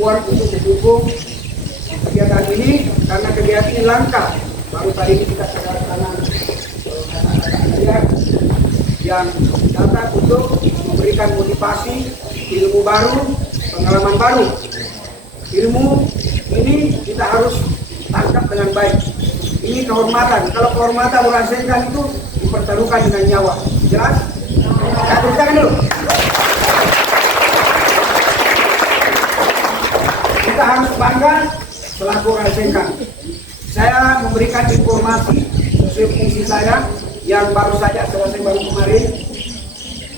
support untuk mendukung kegiatan ini karena kegiatan ini langka. Baru tadi ini kita kedatangan anak-anak yang datang untuk memberikan motivasi, ilmu baru, pengalaman baru. Ilmu ini kita harus tangkap dengan baik. Ini kehormatan. Kalau kehormatan orang Sengkang itu dipertaruhkan dengan nyawa. Jelas? Tepuk tangan dulu. Kita harus bangga selaku orang Sengkang. Saya memberikan informasi sesuai fungsi saya yang baru saja selesai baru kemarin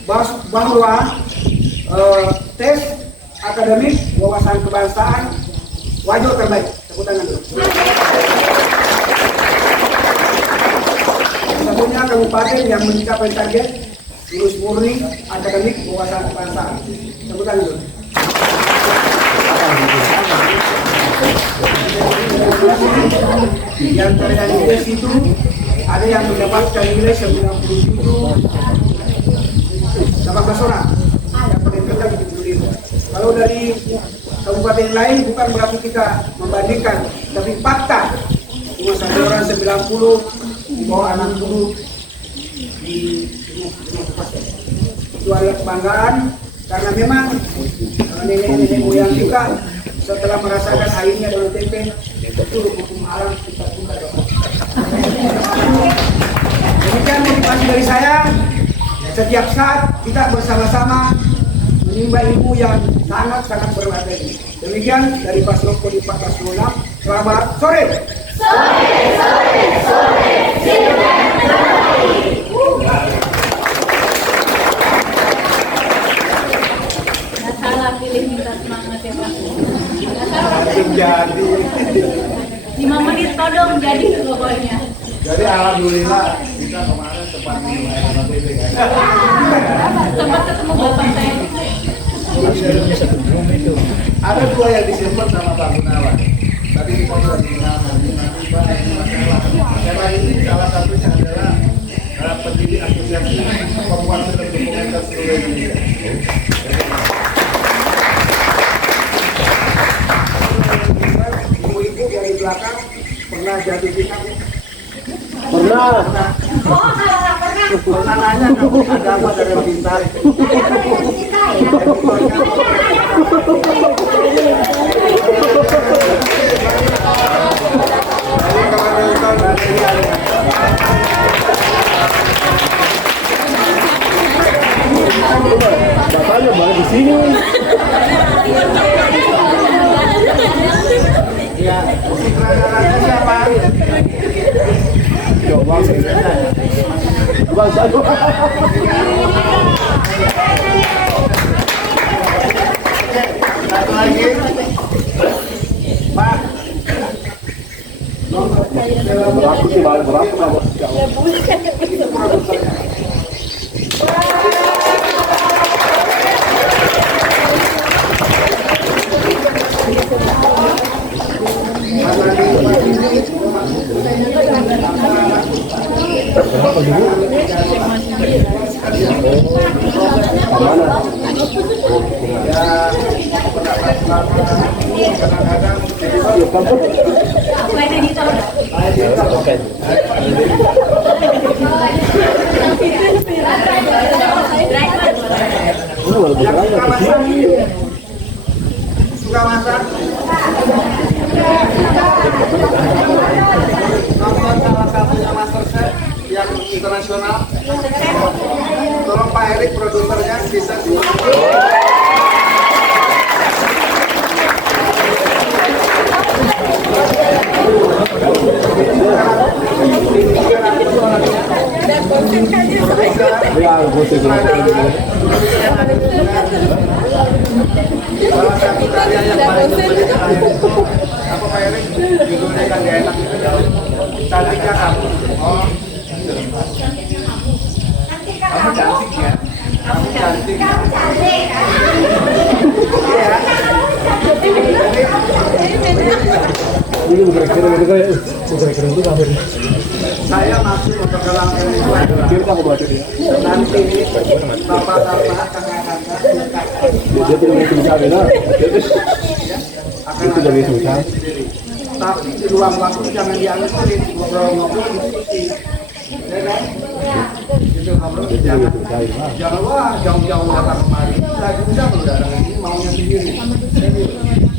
bahwa tes akademik wawasan kebangsaan Wajo terbaik. Tepuk tangan dulu. Satunya kabupaten yang mencapai target lulus murni akademik wawasan kebangsaan. Tepuk tangan dulu. Yang terjadi di situ ada yang mendapatkan nilai 97 18 orang yang paling rendah 75. Kalau dari kabupaten lain bukan berarti kita membandingkan, tapi fakta cuma satu orang 90 di bawah 60 di itu adalah kebanggaan karena memang nenek-nenek moyang kita setelah merasakan airnya dalam tempe itu hukum alam kita tunda doa. Demikian motivasi dari saya. Setiap saat kita bersama-sama menimba ilmu yang sangat-sangat berharga ini. Demikian dari Paslon Kodi 406. Selamat sore. Sore. Nggak salah pilih minta semangat ya Pak. Jadi 5 menit todong jadi pokoknya. jadi alhamdulillah kita kemarin sempat di LPP kan. Sempat ketemu bapak saya. Ada 2 yang disimpan sama Pak Gunawan. Tadi kita sudah bilang nanti Pak ini masalah ini salah satunya adalah pendidik asosiasi pembuat film dokumenter seluruh Indonesia. Ibu-ibu yang di belakang pernah jadi kita. Pernah nanya ada apa dari bintang. Bapaknya balik di sini. Ya, sutradaranya siapa? Coba Bang Sadu. Satu lagi. Pak. Berapa sih balik berapa? Suka masak? Nonton salah satunya Master Chef yang internasional. Tolong Pak Erik produsernya bisa di salah satu karya yang paling apa Pak Erik judulnya yang gak enak itu cantiknya kamu. Oh, kamu cantik ya, kamu cantik. Iya. Ini kira-kira itu kayak kira-kira itu kabar. Saya maksud memperkenalkan itu adalah nanti bapak-bapak kakak-kakak dia tidak bisa bicara. akan Itu ada jadi yang susah. sendiri. Tapi di ruang waktu jangan diangetin, ngobrol-ngobrol diskusi. Ya kan? Gitu ngobrol Itu jangan juga susah itu, Pak. jangan wah jauh-jauh datang kemari. Kita juga kalau datang ke sini maunya sendiri.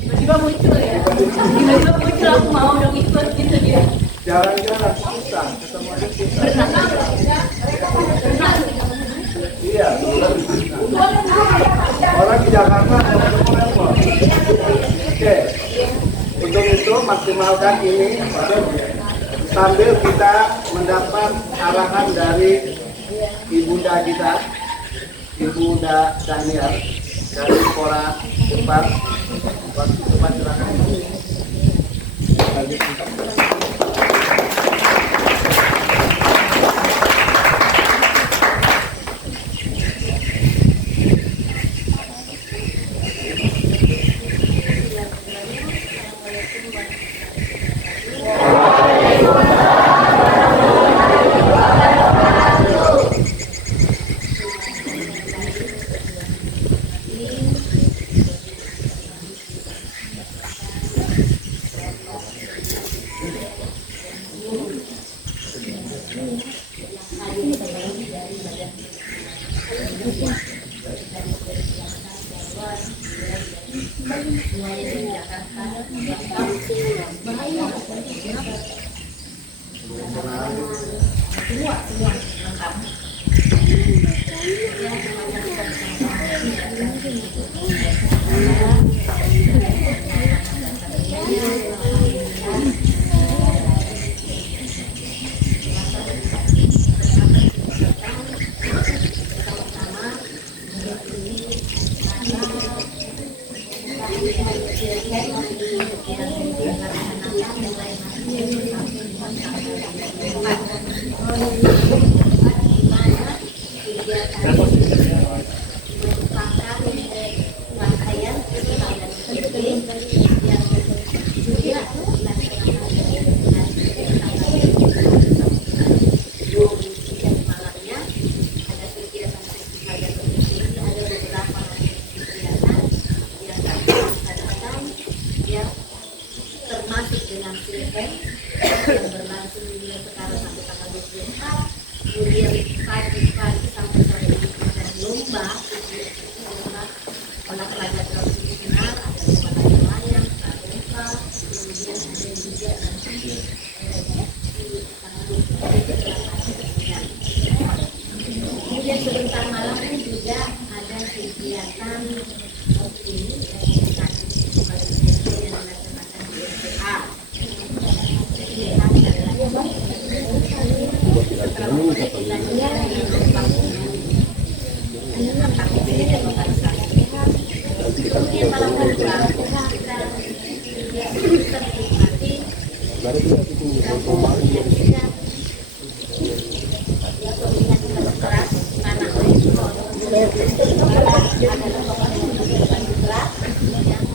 Tiba-tiba muncul ya. Tiba-tiba muncul aku mau dong ikut gitu dia. Jarang-jarang susah, ketemu aja susah. Berenang. Iya, orang di Jakarta ketemu repot. Oke, untuk itu maksimalkan ini sambil kita mendapat arahan dari ibunda kita, ibunda Daniel dari Pora Depan. Waktu depan silakan. Termasuk dengan event yang berlangsung mulai sekarang sampai tanggal 24, kemudian pagi-pagi sampai sore ini ada lomba olahraga tradisional, ada lomba layang-layang, pramuka, kemudian ada juga nanti tanggal 24. Kemudian sebentar malam juga ada kegiatan ini kemudian malam hari kita bisa menikmati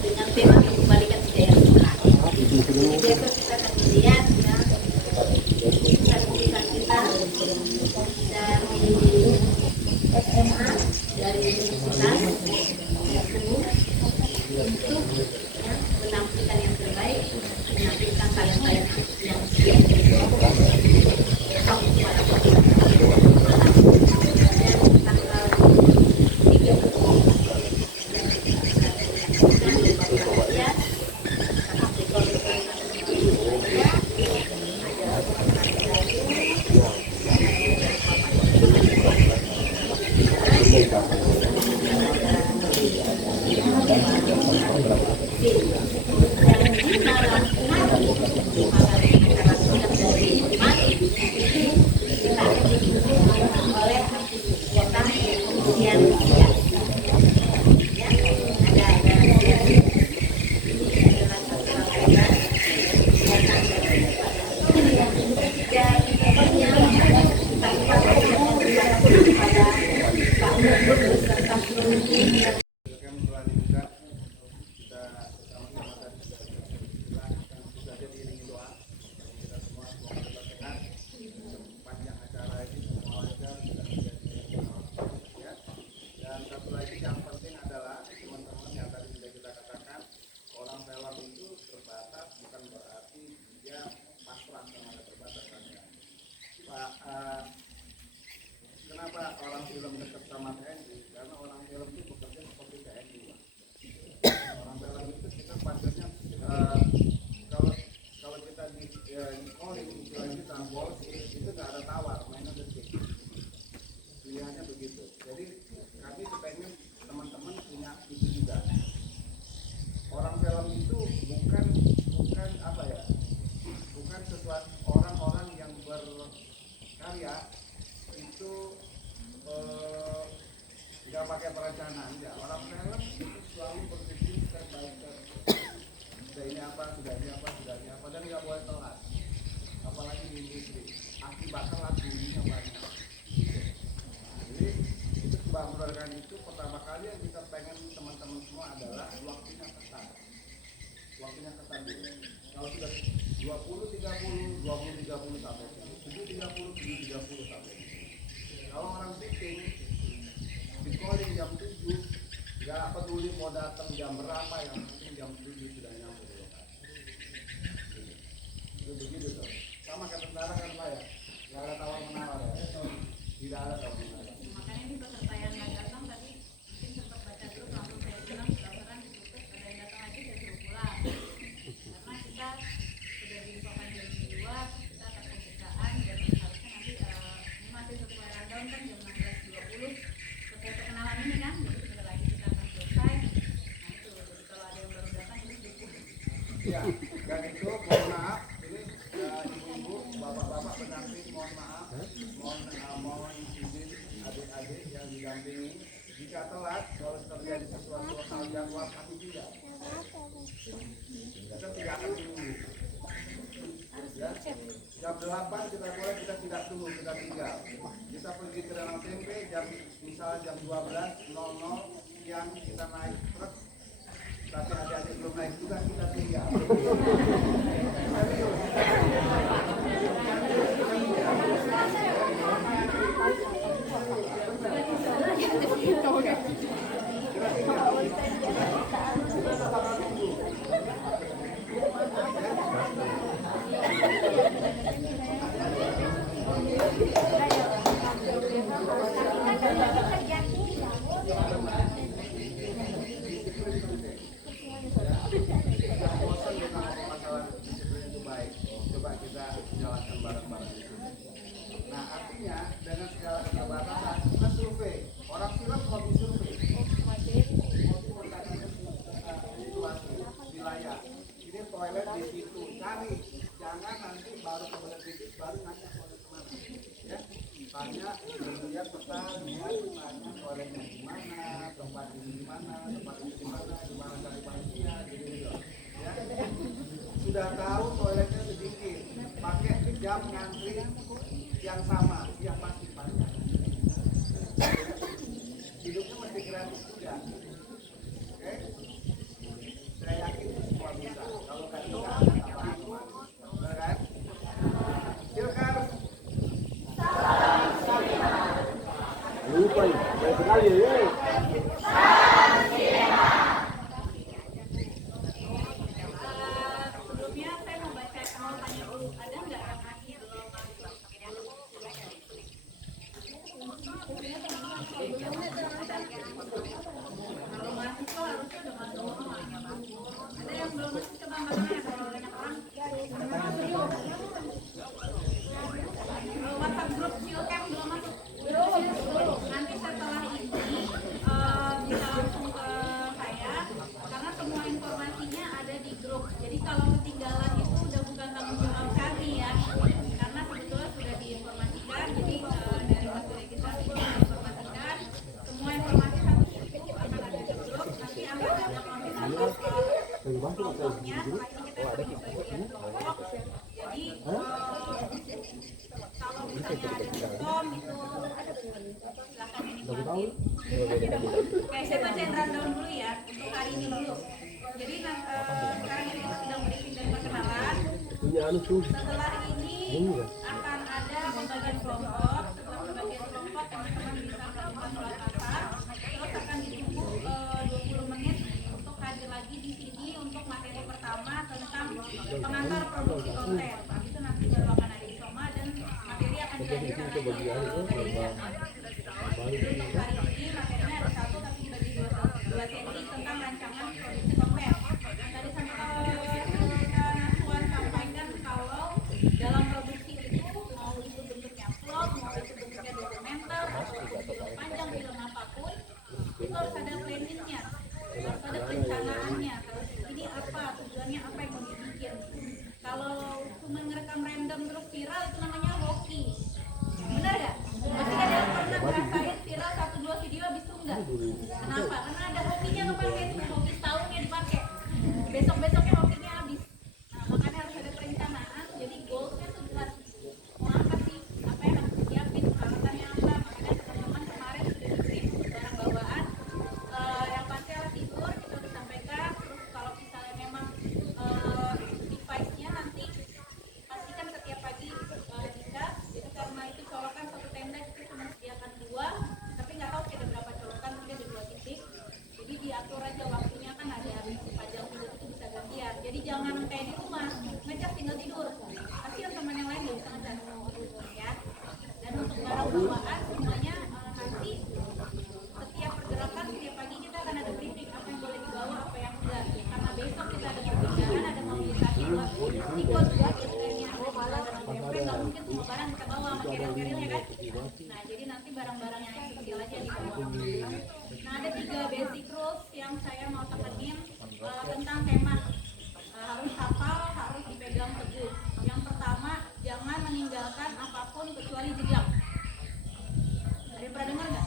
dengan tema mengembalikan budaya sekolah. Besok kita akan melihat tulisan-tulisan kita dari SMA, dari universitas, untuk menampilkan yang terbaik, menampilkan kalian-kalian yang siap oleh kota yang Dan satu lagi yang penting adalah teman-teman yang tadi sudah kita katakan, orang film itu pakai perencanaan ya. Orang film itu selalu berpikir step by step. Sudah ini apa, sudah ini apa, sudah ini apa, dan nggak boleh telat. Apalagi di industri, akibat telat dirinya banyak. Jadi itu berdasarkan itu pertama kali yang kita pengen teman-teman semua adalah waktunya ketat. Waktunya ketat dulu. Kalau sudah 20.30 sampai 7.30 sampai. Kalau orang syuting di calling jam 7, nggak peduli mau datang jam berapa, yang penting jam 7 sudah nyampe di lokasi. Itu begitu tuh. Sama kayak tentara kan Pak ya, nggak ada tawar menawar ya. Tidak ada tawar menawar. Makanya ini peserta yang nggak datang tadi mungkin sempat baca grup langsung saya bilang pendaftaran ditutup, ada yang datang aja saya suruh pulang karena kita sudah diinfokan jam 2 kita akan pembukaan dan harusnya nanti ini masih sesuai rundown kan jam 16.20 setelah perkenalan ini kan jadi sebentar lagi kita akan selesai. Nah itu jadi kalau ada yang baru datang ini sedikit. Ya, dan itu mohon maaf ini ibu-ibu, bapak-bapak pendamping mohon maaf, mohon izin adik-adik yang didampingi jika telat kalau terjadi sesuatu hal jadwal kami tidak. Kita tidak akan menunggu. Ya, jam 8 kita mulai, kita tidak tunggu, kita tinggal. Kita pergi ke dalam tempe jam misalnya jam 12.00 siang kita naik truk. Tapi adik-adik belum naik juga kita tinggal. Coba kita jalankan bareng-bareng itu. Nah artinya dengan segala keterbatasan kita survei. Orang film hobi survei. Hobi mencatat situasi di layar. Ini toilet di situ. Cari. Jangan nanti baru kebelet titik baru nanya toilet kemana. Ya. Tanya, kemudian peta, tanya toiletnya di mana, tempat ini di mana, tempat ini di mana cari panitia, gitu. Ya. Sudah tahu toiletnya sedikit, pakai jam ngantri yang sama, yang pasti panjang. Hidupnya mesti kreatif juga. Oke? Saya yakin semua bisa. Kalau kan bisa, apa-apa. Benar kan? Silakan. Lupa ya, baik sekali ya. Sebelumnya saya mau tanya dulu, ada nggak yang masih belum masuk? Kalau mahasiswa harusnya udah masuk semua. Ada yang belum masuk, coba angkat tangan kalau banyak orang. Kalau WhatsApp grup Silcam belum masuk. Nanti setelah ini bisa langsung ke saya karena semua informasinya ada di grup. Jadi kalau ketinggalan itu udah bukan tanggung jawab kami ya, karena sebetulnya sudah diinformasikan. Jadi dari waktu registrasi kita informasikan semua informasi satu akan ada di grup. Nanti akan ada kelompoknya. Setelah ini kita bisa lihat kelompok. Jadi kalau misalnya ada form itu silakan dinikmatin. Oke, saya bacain rundown dulu ya untuk hari ini dulu. Jadi sekarang ini kita sedang briefing dan perkenalan. Setelah ini akan ada pembagian kelompok. Setelah pembagian kelompok teman-teman bisa melakukan sholat asar. Terus akan ditunggu 20 menit untuk hadir lagi di sini untuk materi pertama tentang pengantar produksi konten. Habis itu nanti baru akan ada isoma dan materi akan dilanjutkan lagi. Untuk hari ini materinya ada satu tapi dibagi dua sesi tentang rancangan produksi konten. Tadi Naswan sampaikan kalau dalam produksi itu mau itu bentuknya vlog, mau itu bentuknya dokumenter atau film panjang, film apapun itu harus ada planningnya, harus ada perencanaannya. Ini apa tujuannya, apa yang mau dibikin. Kalau cuma ngerekam random terus viral itu namanya hoki. Benar gak? Pasti ada yang pernah ngerasain viral 1-2 video habis itu enggak. Kenapa? Karena ada hokinya kepake tuh, hoki setahun ya dipakai. Besok-besoknya hokinya habis. Nah, makanya harus ada perencanaan. Jadi goalsnya tuh jelas. Mau apa sih? Apa yang harus disiapin? Peralatannya apa? Makanya teman-teman kemarin sudah diberi barang bawaan. Yang pasti alat tidur kita udah sampaikan. Terus kalau misalnya memang device-nya nanti pastikan setiap pagi dicas. Jadi karena itu colokan satu tenda kita cuma sediakan 2, tapi nggak tahu ada berapa colokan, mungkin ada 2 titik. Jadi diatur aja waktunya, kan ada pajang tidur itu bisa gantian. Jadi jangan kayak di rumah ngecas tinggal tidur. Kasihan teman yang lain nggak bisa ngecas ya. Dan untuk barang bawaan semuanya nanti setiap pergerakan setiap pagi kita akan ada briefing apa yang boleh dibawa apa yang enggak. Karena besok kita ada perpindahan, ada mobilisasi buat ikut istilahnya ada campaign, nggak mungkin semua barang kita bawa sama keril-kerilnya kan. Nah jadi nanti barang-barang yang kecil aja dibawa. Nah ada 3 basic rules yang saya mau tekenin tentang kemah. Harus hafal, harus dipegang teguh. Yang pertama, jangan meninggalkan apapun kecuali jejak. Ada yang pernah dengar nggak?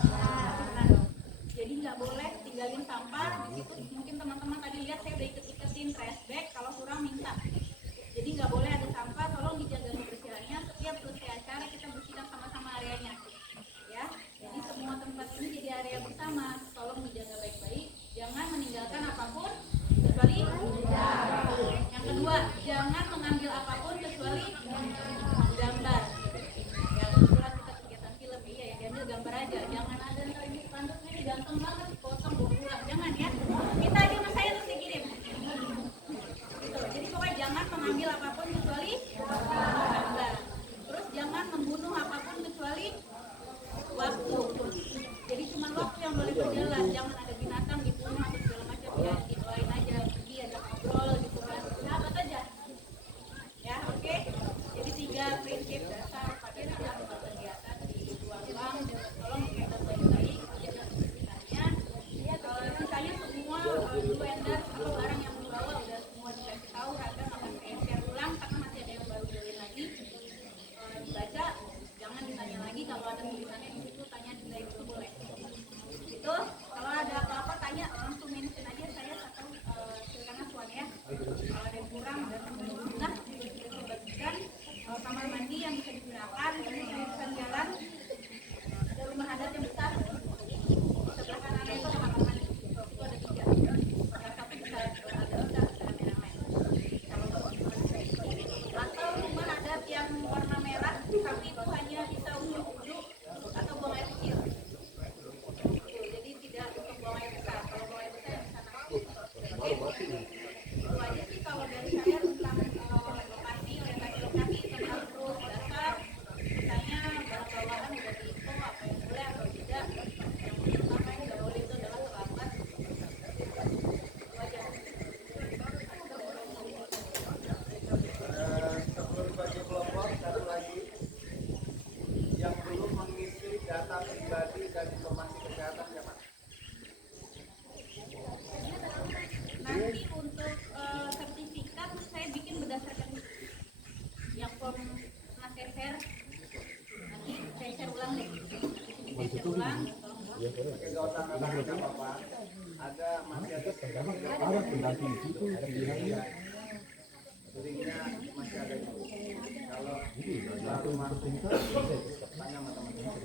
Pernah dong. Jadi nggak boleh tinggalin sampah di situ. Mungkin teman-teman tadi lihat saya udah iket-iketin trash bag, kalau kurang minta. Jadi nggak boleh ada sampah, tolong dijaga kebersihannya. Setiap selesai acara kita bersihkan sama-sama areanya. Ya, jadi semua tempat ini jadi area bersama. Tolong dijaga baik-baik. Jangan meninggalkan apapun kecuali jejak. Yang kedua, jangan mengambil apapun kecuali gambar. Ya kebetulan kita kegiatan film, iya ya diambil gambar aja. Jangan ada ntar ini spanduknya ini ganteng banget, potong bawa pulang. Jangan ya. Kita aja sama saya terus dikirim. Gitu. Jadi pokoknya jangan mengambil apapun kecuali gambar. Terus jangan membunuh apapun kecuali waktu. Jadi cuma waktu yang boleh berjalan. Jangan ada binatang dibunuh atau segala macam ya. Didoain aja, pergi ada ngobrol gitu kan. Sahabat aja. Ya oke. Jadi 3 prinsip dasar pada dalam kegiatan di ruang bank. Tolong kita baik-baik jaga kebersihannya. Sisanya semua vendor atau barang yang dibawa udah semua dikasih tahu. Rada akan saya share ulang karena masih ada yang baru join lagi. Dibaca, jangan ditanya lagi. Kalau ada tulisannya di situ tanya di slide itu boleh. Itu kalau ada apa-apa tanya langsung mention aja saya atau silakan asuhan ya. Kalau ada yang kurang dan nah bisa dibagikan. Kamar mandi yang bisa digunakan, kemudian jalan ada rumah adat yang besar sebelah kanan itu ada kamar mandi itu ada 3 yang satu bisa ada besar rame-rame atau rumah adat yang warna merah tapi itu hanya bisa untuk duduk atau buang air kecil. Jadi tidak untuk buang air besar. Kalau buang air besar bisa oke. Itu aja sih kalau dari saya tentang lokasi, orientasi lokasi tentang rules dasar. Misalnya barang bawaan udah diinfo apa yang boleh atau tidak. Yang pertama yang nggak boleh itu adalah terlambat. Itu aja. Sebelum bagi kelompok, satu lagi yang belum mengisi data pribadi dan informasi kesehatan siapa? Nanti untuk sertifikat saya bikin berdasarkan yang form pernah saya share. Nanti saya share ulang deh. Saya share ulang. Oke, nggak usah ngatakan apa-apa. Masih ada linknya masih ada itu. Kalau baru masuk tanya sama teman-teman.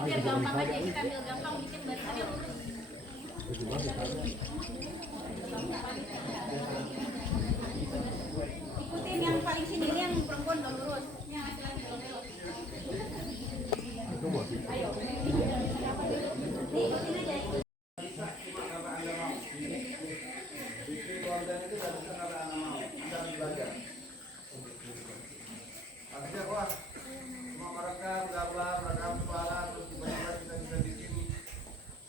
Biar gampang aja kita ambil gampang bikin barisannya lurus. Ikutin yang paling sini ini yang perempuan dong lurus. Ini yang laki-laki dong belok. Ayo. Nih ikutin aja. Bisa cuma karena Anda mau. Bikin konten itu nggak bisa karena Anda mau. Anda harus belajar. Artinya wah, cuma merekam gambar, merekam suara, terus tiba-tiba kita bisa bikin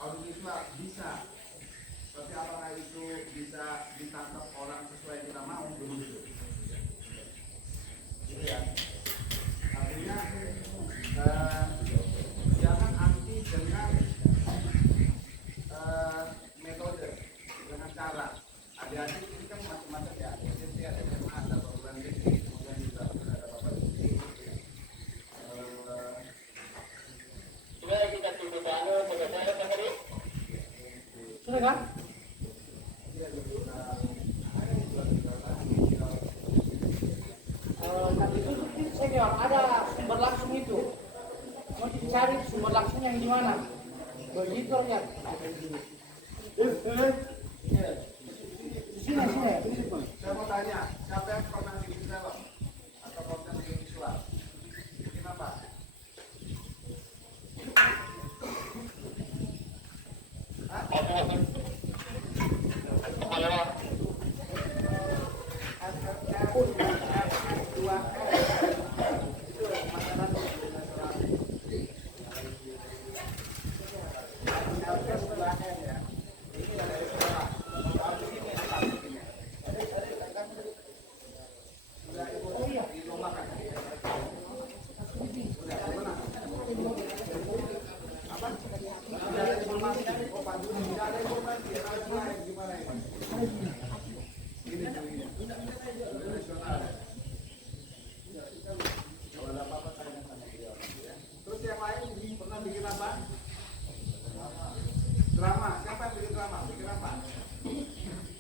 audiovisual bisa. Tapi apakah itu bisa ditangkap orang sesuai yang kita mau? Belum tentu. Gitu ya. Sudah kan? Nanti itu senior ada sumber langsung itu. Mau dicari sumber langsung yang di mana? Begitu lihat. Sini. Saya mau tanya, siapa yang pernah bikin film atau konten bikin visual? Bikin apa? Terus yang lain pernah bikin apa? Drama. Siapa yang bikin drama? Bikin apa?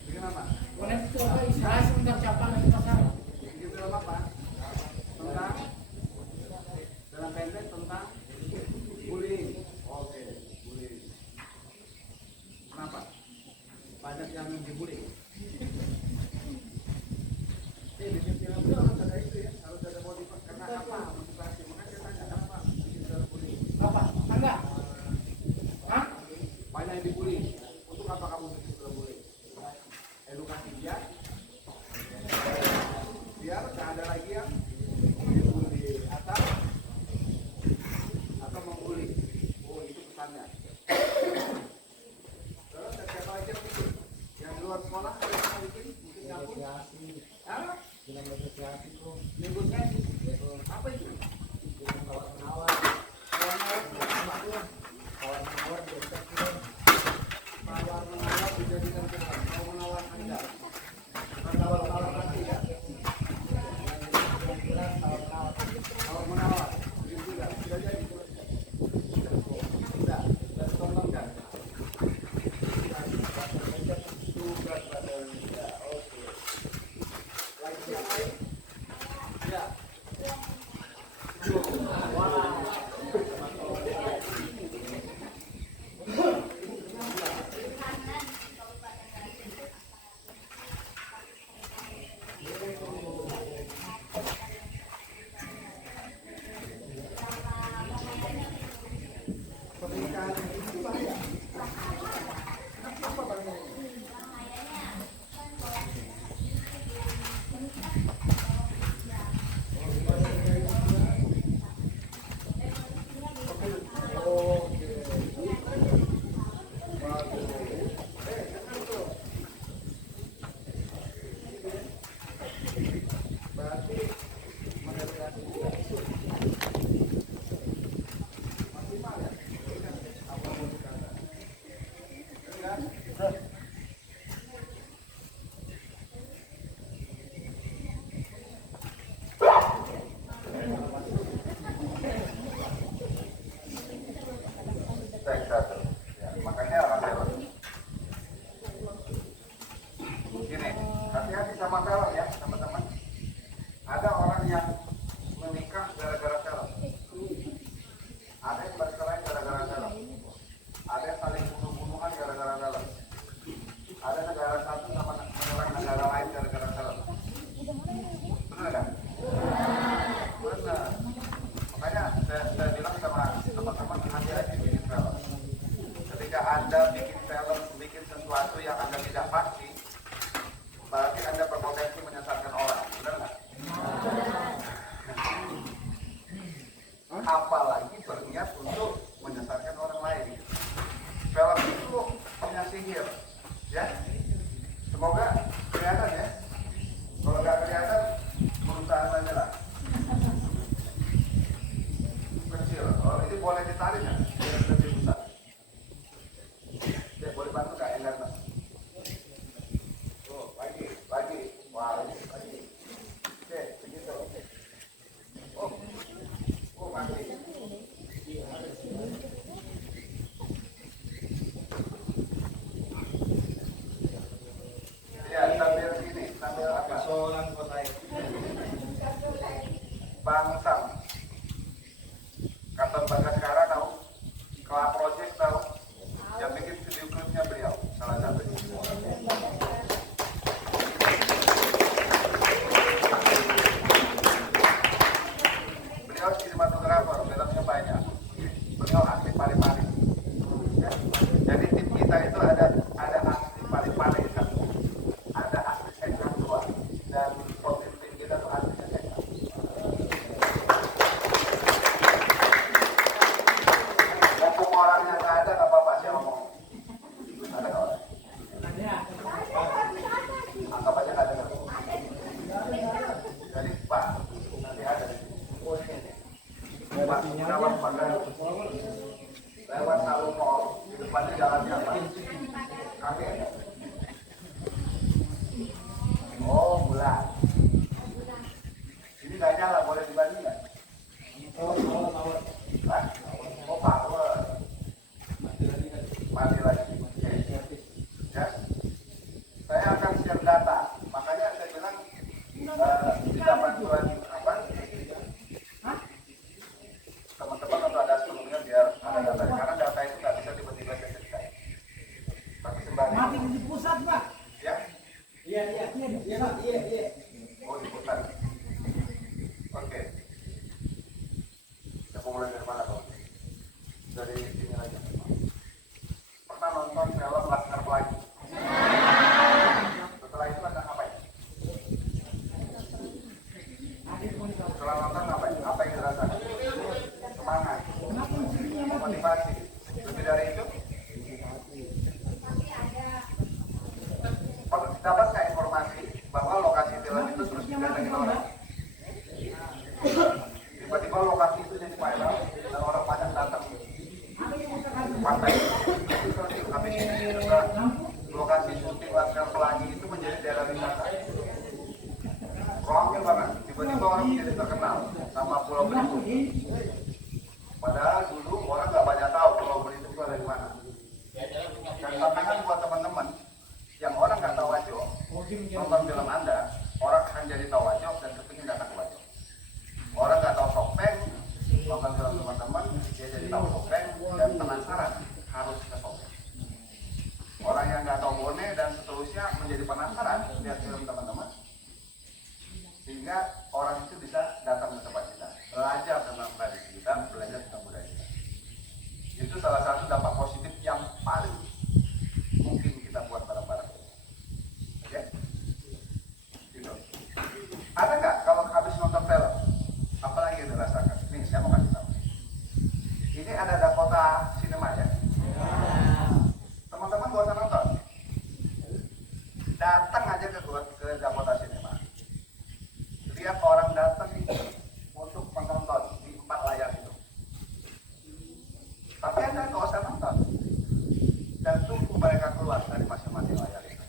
Bikin apa? Boleh coba istilah sebentar siapa lagi pasar. Bikin film apa? Tentang dalam pendek tentang bullying. Oke, bullying. Kenapa? Banyak yang dibully. Bikin film itu harus ada itu ya, harus ada motivasi. Karena apa? Motivasi. Makanya saya tanya kenapa bikin film bullying? Apa? Enggak. Hah? Banyak yang dibully. Untuk apa kamu bikin film bullying? Edukasi dia, biar tak ada lagi yang dibully atau membuli. Oh, itu pesannya. Terus siapa lagi yang bikin? Yang di luar sekolah ada yang bikin? Mungkin nyapu? Hah? Negosiasi. Apa itu? Tawar-menawar dijadikan film. Tawar-menawar Anda. Bukan tawar-menawar nanti ya. Tawar-menawar. Begitu sudah. Sudah jadi. Sudah. Sudah ditontonkan. Tugas pada Indonesia. Oke. Lagi yang lain? Ya. Pernikahan itu bahaya. Kenapa bahaya? Berarti mendelegasi juga itu maksimal ya. Apa mau dikata? Enggak. Ya, makanya orang film gini, hati-hati sama film ya teman-teman. Ada orang yang menikah gara-gara film, ada yang bercerai gara-gara film, ada yang saling bunuh-bunuhan gara-gara film, ada negara satu sama menyerang negara lain gara-gara film. Benar kan? Benar. Makanya saya bilang sama teman-teman, hati-hati bikin film. Ketika Anda bikin film, bikin sesuatu yang Anda tidak pasti, berarti Anda berpotensi menyesatkan orang. Benar nggak? Apalagi berniat untuk menyesatkan orang lain. Film itu punya sihir, ya. Semoga kelihatan ya. Kalau nggak kelihatan, berusaha saja lah. Kecil. Oh, ini boleh ditarik ya? Biar lebih besar. Ya, boleh bantu nggak yang ganteng? Oh, lagi. Wah, lagi. Oke, begitu. Oh, mati. sinematografer, filmnya banyak. Beliau asli Parepare. Ya. Jadi tim kita itu ada asli Parepare satu, ada asli Sengkang 2, dan tim kita tuh aslinya Sengkang. Mumpung orangnya nggak ada, nggak apa-apa sih ngomong. Ada nggak orang? Anggap aja nggak ada. Jadi Pak, nanti ada. Pak, Gunawan Pandai. Lewat Salu Mall, di depannya jalannya apa? Kaki ada. Oh, bulan. Ini nggak nyala, boleh dibanding nggak? Hah? Oh, power. Mati lagi. Ya. Saya akan share data. Makanya saya bilang kita bantuan apa? Teman-teman untuk ada sebelumnya biar ada data. Karena data itu nggak bisa tiba-tiba saya ceritain. Tapi sembari. Mati di pusat, Pak. Ya. Iya. Oh, di pusat. Oke. Kita mau mulai dari mana, Bang? Dari sini aja. Pernah nonton film Laskar Pelangi? Setelah itu ada ngapain? Setelah nonton ngapain? Apa yang dirasakan? Semangat, motivasi. Lebih dari itu? Dapatkah informasi bahwa lokasi film itu terus didatengin orang? Tiba-tiba lokasi itu jadi viral dan orang banyak datang. Pantai habis ini lokasi syuting Laskar Pelangi itu menjadi daerah wisata. Ramai banget. Tiba-tiba orang menjadi terkenal sama Pulau Belitung. Padahal dulu orang nggak banyak tahu Pulau Belitung itu ada di mana. Dan tantangan buat teman-teman yang orang nggak tahu aja, nonton film Anda, orang akan jadi tahu aja dan kepingin datang ke Wajo. Orang nggak tahu Sopeng, nonton film teman-teman, dia jadi tahu Sopeng dan penasaran harus ke Sopeng. Orang yang nggak tahu Bone dan seterusnya menjadi penasaran lihat film teman-teman, sehingga orang itu bisa datang ke tempat kita, belajar tentang tradisi kita, belajar tentang budaya kita. Itu salah satu dampak positif yang paling mungkin kita buat bareng-bareng. Oke? Gitu. Ada nggak kalau habis nonton film, apalagi yang dirasakan? Nih, saya mau kasih tahu. Ini ada Dakota Cinema ya. Teman-teman gak usah nonton. Datang aja ke Dakota Cinema. Lihat orang datang untuk menonton di 4 layar itu. Tapi Anda nggak usah nonton. Dan tunggu mereka keluar dari masing-masing layar itu.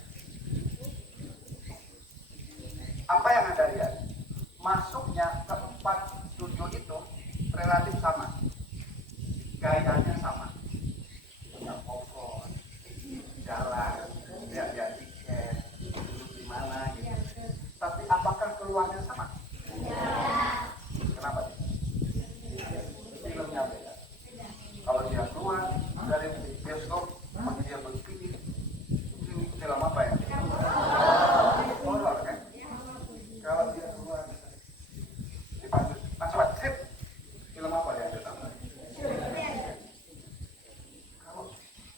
Apa yang Anda lihat? Masuknya ke 4 studio itu relatif sama. Gayanya sama. Punya popcorn, jalan, lihat tiket, duduk di mana gitu. Tapi apakah keluarnya sama? Kenapa? Filmnya beda. Kalau dia keluar dari bioskop, pasti dia berpikir ini film apa ya? Horor kan? Kalau dia keluar dipanggil, Mas Wajib, film apa yang dia tahu? Kalau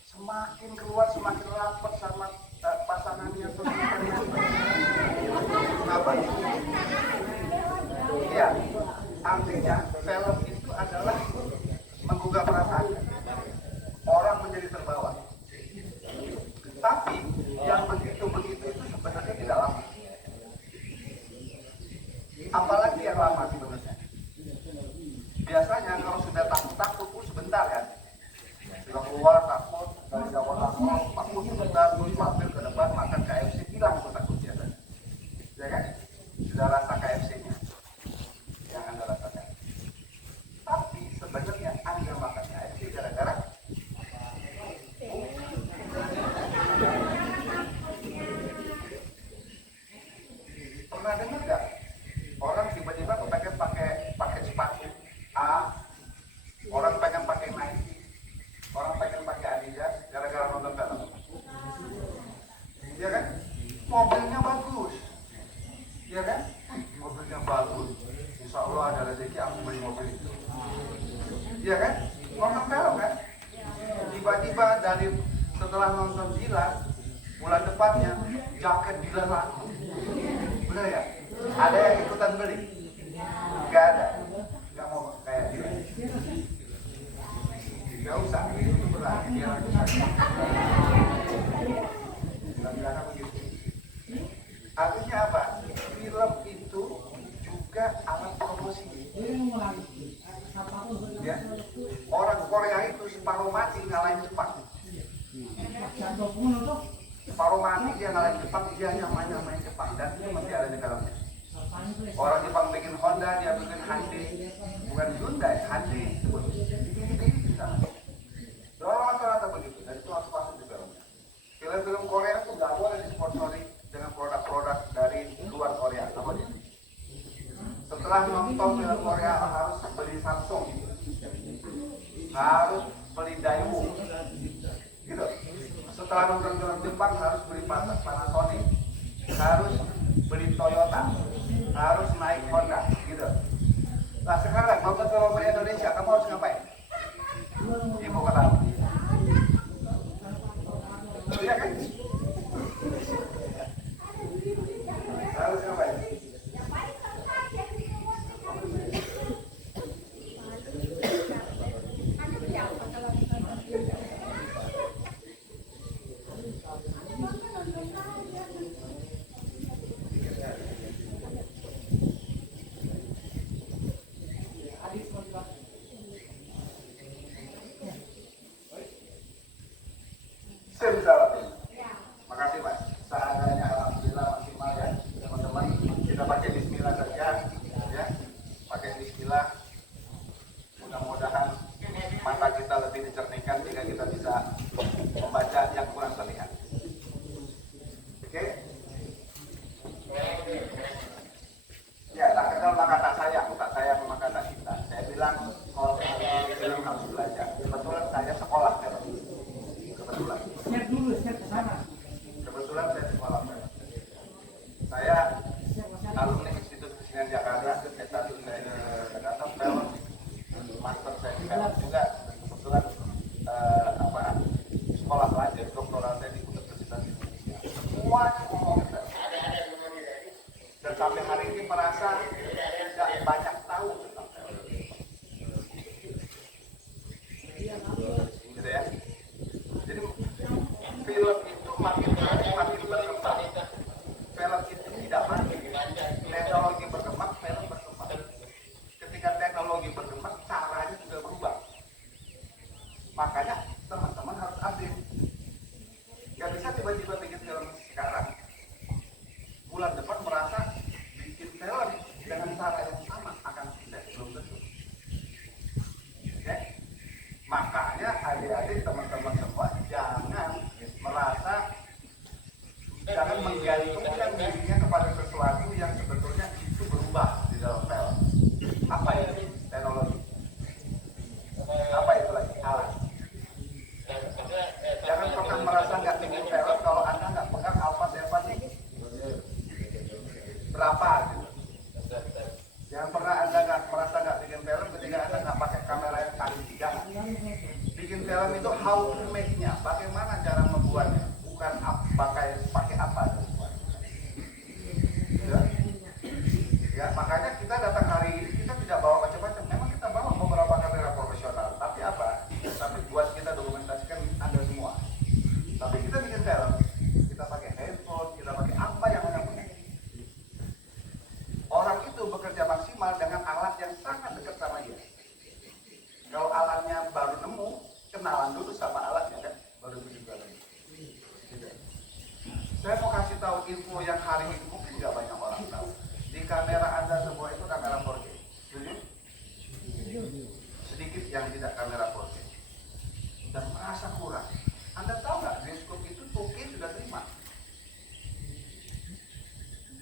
semakin keluar semakin rapat sama pasangannya terus kenapa? Iya, artinya film itu adalah menggugah perasaan. Orang menjadi terbawa. Tapi yang begitu-begitu itu sebenarnya tidak lama. Apalagi yang lama sebenarnya. Biasanya kalau sudah takut pun sebentar kan. Sudah keluar takut, dari awal takut sebentar, terus mampir ke depan makan KFC, hilang tuh takut biasanya. Ya kan? Sudah rasa KFC-nya yang Anda rasakan. Tapi sebenarnya Anda makan KFC gara-gara pernah dengar nggak orang tiba-tiba kepengen pakai sepatu A, orang pengen pakai Nike, orang pengen pakai Adidas gara-gara nonton film. Iya kan? Nonton film kan? Tiba-tiba dari setelah nonton Dilan, bulan depannya jaket Dilan laku. Bener ya? Ada yang ikutan beli? Gak ada. Gak mau kayak Dilan. Gak usah, itu berat. Dia laku saja. Bilang-bilang begitu. Artinya apa? Film itu juga alat promosi. Ya. Orang Korea itu separuh mati ngalahin Jepang. Separuh mati dia ngalahin Jepang, dia hanya main Jepang dan itu masih ada di dalamnya. Orang Jepang bikin Honda, dia bikin Hyundai, bukan Hyundai, Hyundai. Orang rata-rata begitu, dan itu harus masuk di dalamnya. Film-film Korea itu nggak boleh disponsori dengan produk-produk dari luar Korea, apa dia? Setelah nonton film Korea harus beli Samsung, harus beli Daewoo, gitu. Setelah nonton film Jepang harus beli Panasonic, harus beli Toyota, harus naik Honda, gitu. Nah sekarang nonton film Indonesia, kamu harus ngapain? Ibu ketawa. Iya kan? Harus ngapain? Makasih Pak. Seadanya alhamdulillah maksimal ya teman-teman. Kita pakai bismillah saja ya. Pakai bismillah. Mudah-mudahan mata kita lebih dicernihkan sehingga kita bisa membaca yang kurang terlihat. Oke? Ya, tak kenal maka tak sayang maka tak cinta. Saya bilang kalau film harus belajar. Kebetulan saya sekolah film. Kebetulan. Kebetulan saya sekolah film. Saya alumni Institut Kesenian Jakarta, S1 saya Jakarta film, master saya di film juga. Kebetulan sekolah pelajar doktoral saya di Universitas Indonesia. Semuanya ngomong film. Dan sampai hari ini merasa tidak banyak tahu tentang film. Gitu ya. Jadi film itu makin berkembang. Film itu tidak mati. Teknologi berkembang, film berkembang. Ketika teknologi berkembang, caranya juga berubah. Makanya teman-teman harus update. Gak bisa tiba-tiba bikin film sekarang, bulan depan merasa bikin film dengan cara yang sama akan tidak, belum tentu. Oke? Makanya adik-adik teman-teman semua jangan menggantungkan dirinya kepada sesuatu yang sebetulnya itu berubah di dalam film. Apa itu? Teknologi. Apa itu lagi? Alat. Jangan pernah merasa nggak bikin film kalau Anda nggak pegang alfa sih berapa gitu. Jangan pernah Anda nggak merasa nggak bikin film ketika Anda nggak pakai kamera yang canggih. Jangan. Bikin film itu how to make-nya, bagaimana cara membuatnya, bukan pakai apa. Ya, makanya kita datang hari ini kita tidak bawa macam-macam. Memang kita bawa beberapa kamera profesional, tapi apa? Tapi buat kita dokumentasikan Anda semua. Tapi kita bikin film, kita pakai handphone, kita pakai apa yang Anda punya. Orang itu bekerja maksimal dengan alat yang sangat dekat sama dia. Kalau alatnya baru nemu, kenalan dulu sama alatnya kan, baru bikin film. Saya mau kasih tahu info yang hari ini mungkin nggak banyak orang tahu. Di kamera Anda semua itu kamera 4K. Setuju? Sedikit yang tidak kamera 4K. Dan merasa kurang. Anda tahu nggak, bioskop itu 2K sudah terima.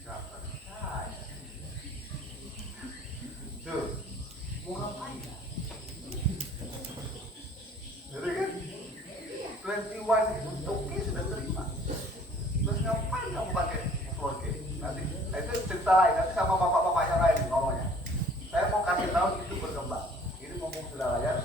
Nggak percaya. Tuh, mau ngapain? Jadi kan, 21 itu 2K sudah terima. Terus ngapain kamu pakai 4K? Nanti itu cerita lain, nanti sama bapak-bapak yang lain ngomongnya. Saya mau kasih tahu itu berkembang. Ini ngomong sudah layar.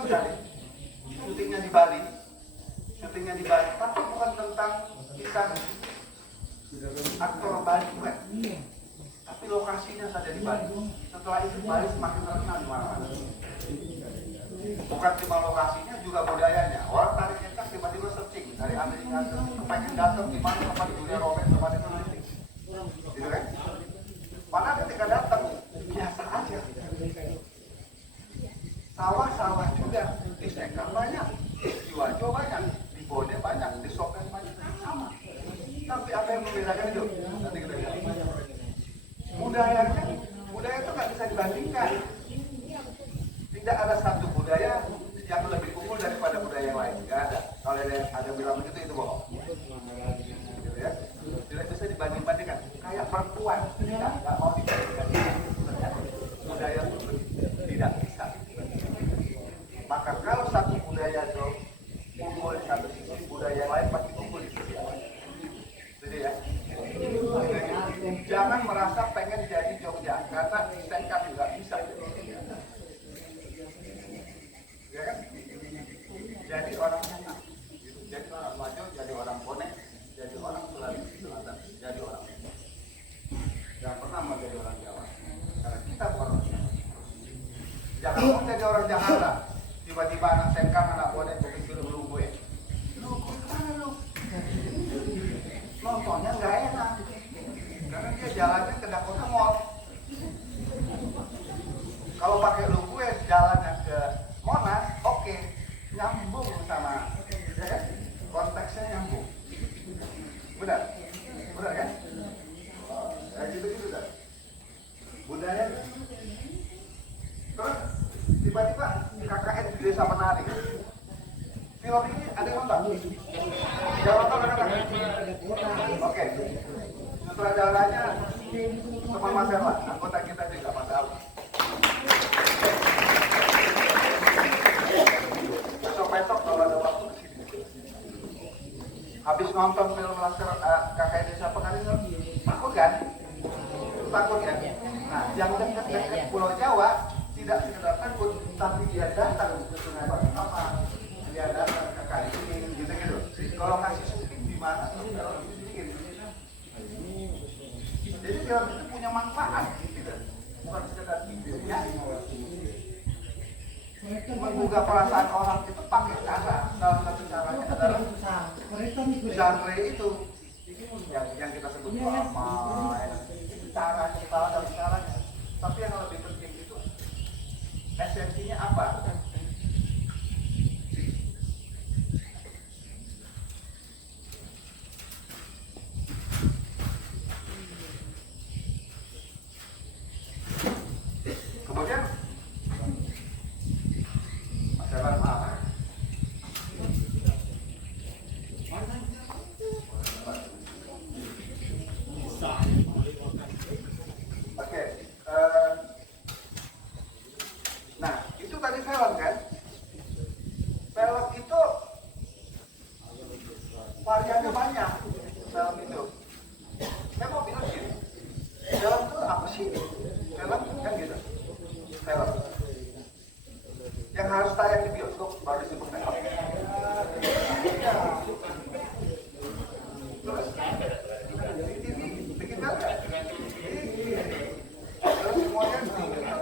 Gampang sekali. Syutingnya di Bali. Syutingnya di Bali, tapi bukan tentang kisah aktor Bali bukan. Tapi lokasinya saja di Bali. Setelah itu Bali semakin terkenal di mana-mana. Bukan cuma lokasinya, juga budayanya. Orang tarik kencang tiba-tiba searching dari Amerika, kepengen datang di mana tempat Julia Robert, tempat itu syuting. Gitu kan? Padahal ketika datang biasa aja. Sawah-sawah juga, di Sengkang banyak, di Wajo banyak, di Bode banyak, di Soken banyak, sama. Tapi apa yang membedakan itu? Nanti kita lihat. Budaya itu nggak bisa dibandingkan. Tidak ada satu budaya yang lebih unggul daripada budaya yang lain. Nggak ada. Kalau ada bilang begitu itu bohong. Gitu ya. Tidak bisa dibanding-bandingkan. Kayak perempuan, nggak mau dibandingkan. Budaya itu tidak bisa. Maka kalau satu budaya itu unggul di satu sisi, budaya lain pasti unggul di sisi lain. Jadi ya, jangan merasa pengen jadi Jogja karena Sengkang juga bisa. Ya kan? Jadi orang Sengkang, jadi orang Wajo, jadi orang Bonek, jadi orang Sulawesi Selatan, jadi orang. Jangan pernah mau jadi orang Jawa, karena kita orang Jawa. Jangan mau jadi orang Jakarta. Tiba-tiba anak Sengkang, anak Bonek, begitu lu gue. Lu kemana lu? Nontonnya nggak enak. Karena dia jalannya ke Dakota Mall. Kalau pakai lu gue jalannya ke Monas, oke. Nyambung sama, ya kan? Konteksnya nyambung. Benar? Benar kan? Ya gitu-gitu kan? Budaya. Terus tiba-tiba KKN di Desa Menari. Film ini ada yang nonton? Jangan nonton kan? Oke. Sutradaranya teman Mas Erwan, anggota kita juga Mas Erwan. Besok-besok kalau ada waktu kesini. Habis nonton film laser KKN Desa Penari, takut kan? Takut kan? Nah, yang dekat-dekat Pulau Jawa tidak sekedar takut, tapi dia datang ke Sungai Bakama, dia datang ke kali ini, gitu-gitu. Kalau ngasih syuting di mana, kalau bikin. Jadi film itu punya manfaat, gitu. Bukan sekedar videonya. Menggugah perasaan orang itu pakai cara, salah satu caranya adalah genre itu, yang kita sebut drama, caranya, salah satu caranya. Tapi yang lebih penting itu esensinya apa? Kemudian masalah apa? Oke. Nah, itu tadi film kan? Film itu variannya banyak. Film itu. Saya mau bilang gini. Film itu apa sih? Film kan gitu. Film. Yang harus tayang di bioskop baru disebut film. Terus di TV bikin film nggak? Terus semuanya bikin film.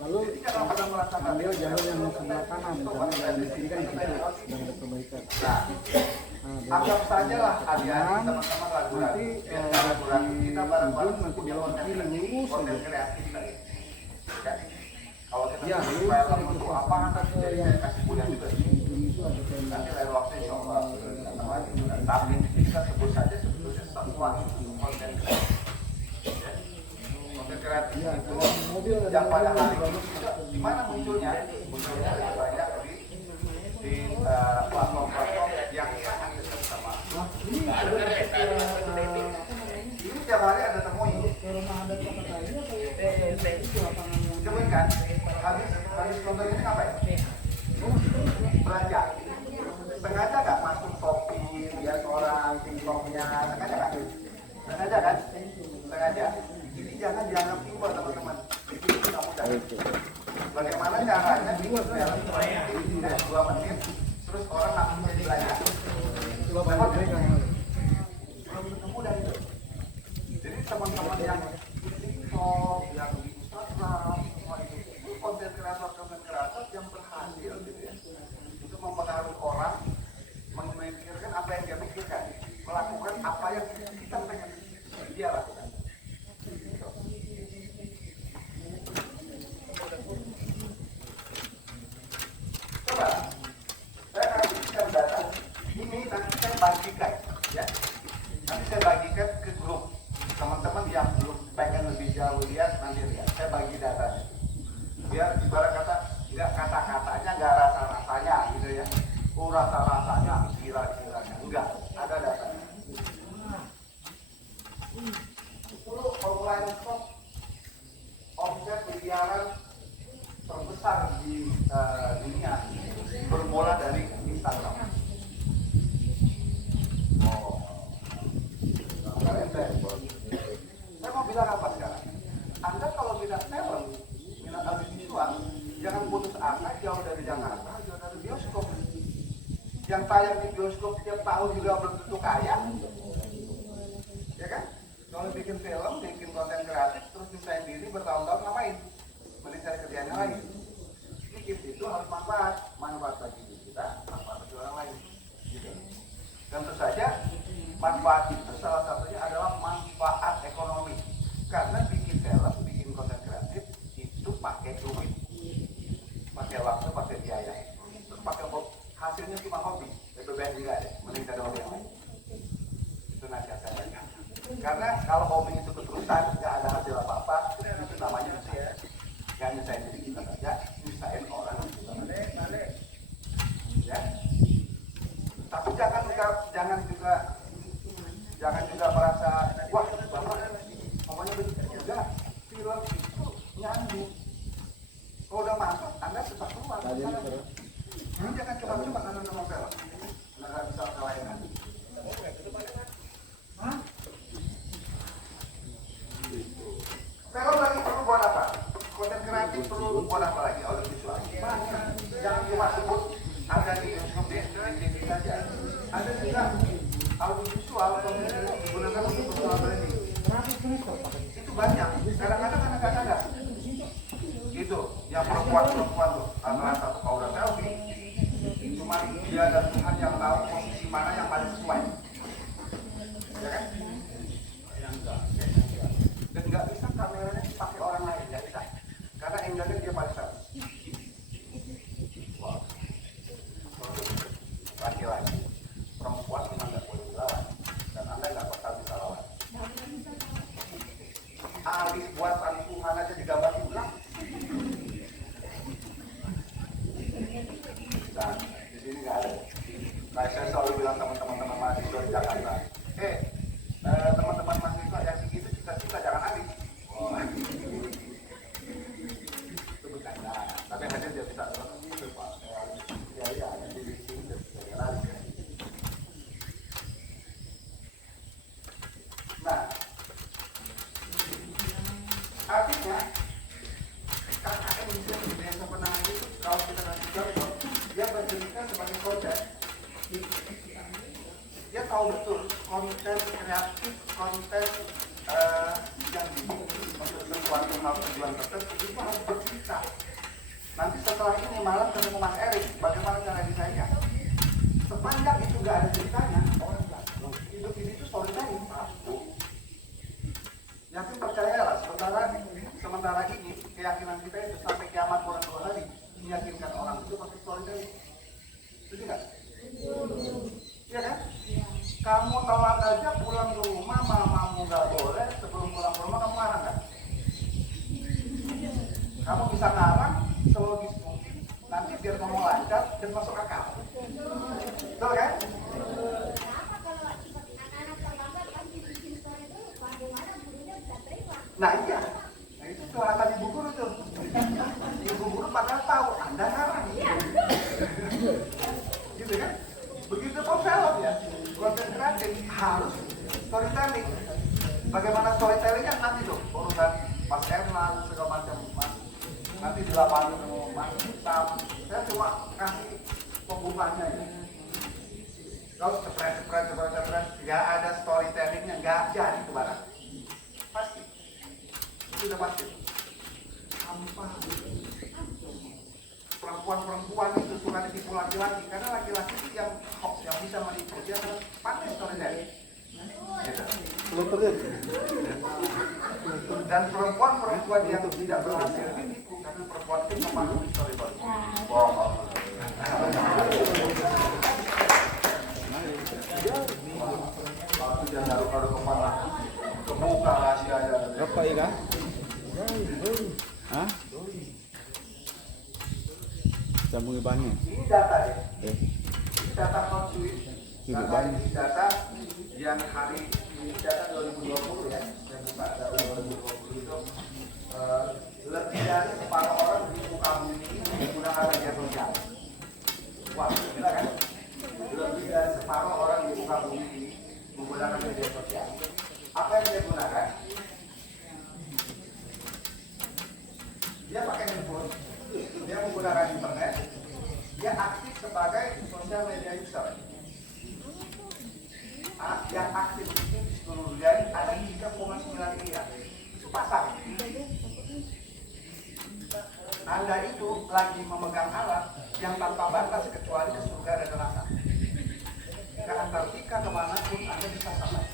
Lalu jangan pernah merasa ambil jalur yang sebelah kanan, jangan di sini kan itu yang ada perbaikan. Nah, anggap saja lah kalian teman-teman ragu-ragu, kita bareng-bareng nanti konten kreatif tadi. Ya. Kalau kita film untuk apa nanti saya kasih kuliah juga. Nanti lain waktu insya Allah datang lagi. Tapi kita sebut saja sebetulnya semua konten kreatif. Konten kreatif itu yang pada hari ini di mana munculnya? Munculnya lebih banyak di platform-platform yang sangat dekat sama. Ini tiap hari ada temui. Coba kan, habis nonton ini ngapain? Belanja. Sengaja nggak masuk Shopee, lihat orang TikToknya, sengaja nggak? Sengaja kan? Sengaja. Jadi jangan dianggap timbul teman-teman. Itu tidak mudah. Bagaimana caranya bikin film ini 2 menit, terus orang langsung jadi belajar. Belum ketemu dari itu. Jadi teman-teman yang di TikTok, yang di Instagram, semua itu konten kreator yang berhasil gitu ya. Itu mempengaruhi orang memikirkan apa yang dia pikirkan, melakukan apa yang kita pengen dia lakukan. Coba, saya kasih share data. Ini nanti saya bagikan, ya. Nanti saya bagikan ke grup teman-teman yang belum pengen lebih jauh lihat, nanti lihat. Saya bagi datanya. Biar ibarat kata nggak kata-katanya, nggak rasa-rasanya gitu ya. Oh rasa-rasanya, kira-kiranya. Enggak, ada datanya. 10 online shop omset miliaran terbesar di dunia bermula dari Instagram. Oh, kalian saya mau bilang apa sekarang? Anda kalau minat film, minat audiovisual, jangan putus asa jauh dari Jakarta, jauh dari bioskop. Yang tayang di bioskop tiap tahun juga belum tentu kaya, ya kan? Kalau bikin film, bikin konten kreatif, terus nyusahin diri bertahun-tahun ngapain? Mending cari kerjaan yang lain. Bikin itu harus manfaat bagi diri kita, manfaat bagi orang lain. Gitu. Tentu saja manfaat itu salah satunya adalah manfaat ekonomi. Karena bikin film, bikin konten kreatif itu pakai duit, pakai waktu, pakai biaya, terus pakai hasilnya cuma hobi, BBM juga deh, mending ada hobi yang lain. Itu nasihat saya. Karena kalau hobi itu keterusan, nggak ada hasil apa-apa, itu namanya nyusahin. Nggak nyusahin diri kita saja, nyusahin orang juga. Ya. Tapi jangan juga merasa wah bapak pokoknya begitu juga. Film itu nyambung. Kalau udah masuk, Anda susah keluar. Jangan coba-coba nonton film. Nggak bisa kelayakan. Film lagi perlu buat apa? Konten kreatif perlu buat apa lagi? Audiovisual. Jangan cuma sebut ada di bioskop di TV saja. Ada juga audiovisual yang digunakan untuk personal branding. Itu banyak. Kadang-kadang anak-anak itu yang perempuan tuh rata-rata kalau udah selfie cuma dia dan Tuhan yang tahu posisi mana yang paling sesuai, ya kan? Dan nggak bisa kameranya dipakai orang lain, nggak bisa, karena angle-nya dia paling sama. Wow. Laki-laki, perempuan memang nggak boleh dilawan, dan Anda nggak bakal bisa lawan. Alis buatan Tuhan aja digambar ulang. Nah, di sini nggak ada. Nah, saya selalu bilang teman-teman mahasiswa di Jakarta, teman-teman mahasiswa yang segitu cita-cita jangan alis. Oh. Itu bercanda. Tapi hanya dia bisa ya, nanti di sini dia alis. Nah, artinya KKN di desa Penanganan itu kalau kita kasih contoh, dia bercerita sebagai konten. Dia tahu betul konten kreatif, konten yang dibikin untuk sesuatu hal tujuan tertentu itu harus bercerita. Nanti setelah ini malam ketemu Mas Erik, bagaimana cara desainnya? Sepanjang itu nggak ada ceritanya, orang bilang hidup ini itu storytelling. Yakin percayalah, sementara ini keyakinan kita itu sampai kiamat kurang 2 hari meyakinkan orang itu pakai storytelling. Setuju nggak? Iya kan? Kamu telat aja pulang ke rumah, mamamu nggak boleh, sebelum pulang ke rumah kamu ngarang nggak? Kamu bisa ngarang selogis mungkin, nanti biar kamu lancar dan masuk akal. Betul kan? Nah iya, nah itu curhatan ibu guru tuh. Ibu guru padahal tahu Anda ngarang. Gitu kan? Begitu pun film ya, konten kreatif harus storytelling. Bagaimana storytellingnya nanti tuh urusan Mas Erlan segala macam. Nanti nanti di lapangan itu masih hitam. Saya cuma kasih pembukanya ya. Kalau cepret, nggak ada storytellingnya, nggak jadi itu barang. Pasti, itu udah pasti. Sampah. Perempuan-perempuan itu suka ditipu laki-laki, karena laki-laki itu yang bisa menipu, dia pandai storytelling. Gitu. Dan perempuan-perempuan yang tidak berhasil ditipu, karena perempuan itu memahami storytelling. Bohong. Itu jangan taruh kepala, kebuka rahasianya. Apa ya? Hah? Sambung banyak. Ini data ya. Ini data konsumen. Data ini data yang hari ini data 2020 ya. Yang buka data 2020 itu lebih dari separuh orang di muka bumi ini menggunakan media sosial. Wah, gila kan? Lebih dari separuh orang di muka bumi ini menggunakan media sosial. Apa yang dia gunakan? Dia pakai handphone, dia menggunakan internet, dia aktif sebagai sosial media user. Yang aktif itu di seluruh dunia ada 3,9 miliar. Itu pasar. Anda itu lagi memegang alat yang tanpa batas kecuali ke surga dan neraka. Ke Antartika kemanapun Anda bisa sampai.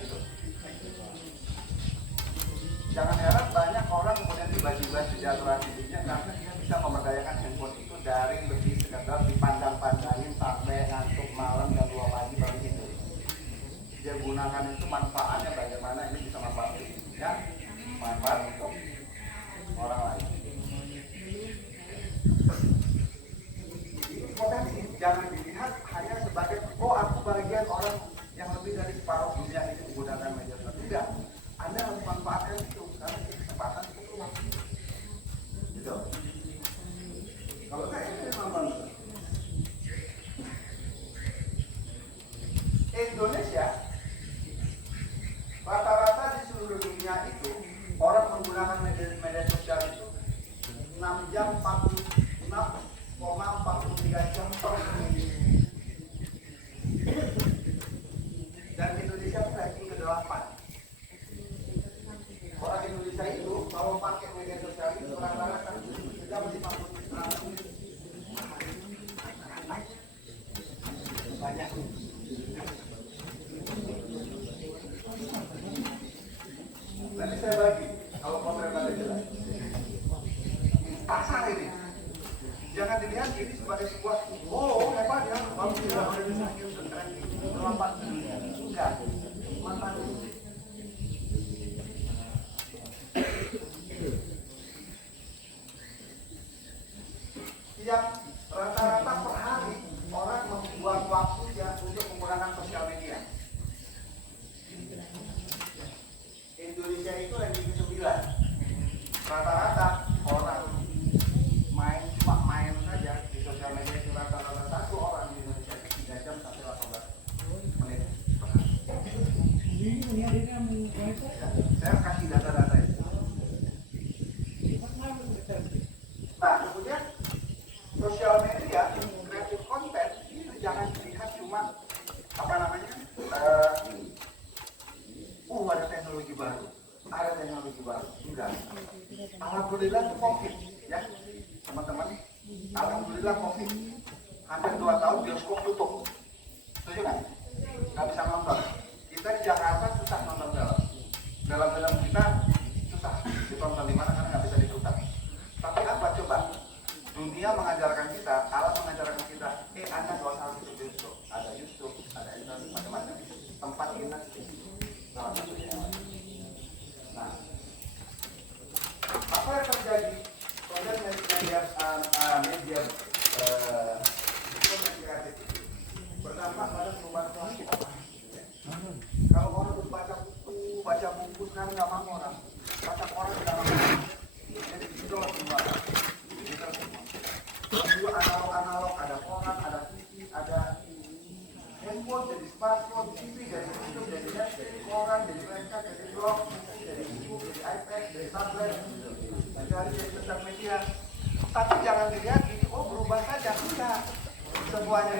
Gitu. Jangan heran banyak orang kemudian tiba-tiba sejahtera hidupnya karena dia bisa memberdayakan handphone itu dari lebih sekedar dipandang-pandangin sampai ngantuk malam jam 2 pagi baru tidur. Dia gunakan itu manfaatnya bagaimana ini bisa manfaat ya, manfaat untuk orang lain. Ini potensi, jangan dilihat hanya sebagai aku bagian orang yang lebih dari separuh dunia ini menggunakan media sosial. Tidak, Anda harus manfaatkan itu karena kesempatan itu keluar. Gitu. Kalau saya ini memang Indonesia rata-rata di seluruh dunia itu orang menggunakan media sosial itu 6 jam 46,43 jam per minggu. Dan Indonesia itu ranking ke-8. Orang Indonesia itu kalau pakai media sosial itu rata-rata jam 50 menit. Banyak. Nanti saya bagi kalau potret ada jelas. Pasar ini jangan dilihat ini sebagai sebuah hebat ya bagus ya Indonesia terlambat enggak mantan yang rata-rata per hari orang membuat waktu ya untuk menggunakan sosial media. Indonesia itu ranking ke-9. Rata-rata orang cuma main saja di sosial media itu rata-rata satu orang di Indonesia itu 3 jam sampai 18 menit per hari. Saya kasih data-data itu. Nah, kemudian sosial media, kreatif konten itu jangan dilihat cuma apa namanya? Ada teknologi baru, enggak. Alhamdulillah itu COVID, ya teman-teman. Alhamdulillah COVID. Hampir 2 tahun bioskop tutup. Setuju kan? Nggak bisa nonton. Kita di Jakarta susah nonton film. Film-film kita susah ditonton di mana karena nggak bisa diputar. Tapi apa coba? Dunia mengajarkan kita, alam mengajarkan kita. Anda nggak usah harus bioskop. Ada YouTube, ada internet, macam-macam. Tempat kita. Salah satunya. Nah, apa yang terjadi? Kemudian media kreatif berdampak pada perubahan kelas. Kalau orang baca buku sekarang nggak mau orang, baca koran nggak mau. Jadi digital semua. Dulu analog, ada koran, ada TV, ada handphone, jadi smartphone, TV, jadi YouTube, jadi Netflix, koran, jadi website, jadi blog, jadi buku, jadi iPad, jadi tablet. dari sosial media. Tapi jangan dilihat ini, oh berubah saja, tidak. Semuanya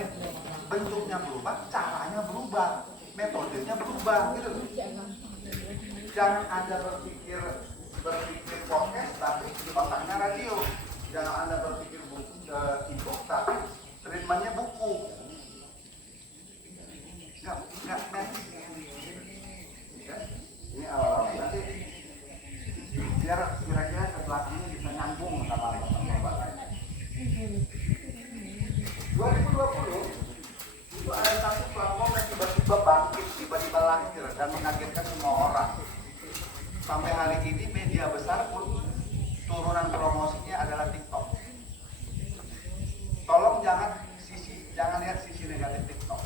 bentuknya berubah, caranya berubah, metodenya berubah, gitu. Jangan Anda berpikir podcast tapi di otaknya radio. Jangan Anda berpikir e-book tapi treatmentnya buku. Nggak magic. Ya? Ini awal nanti biar kira-kira ke belakangnya bisa nyambung sama lomba lain. 2020 itu ada satu platform yang tiba-tiba bangkit, tiba-tiba lahir dan mengagetkan semua orang. Sampai hari ini media besar pun turunan promosinya adalah TikTok. Tolong jangan lihat sisi negatif TikTok.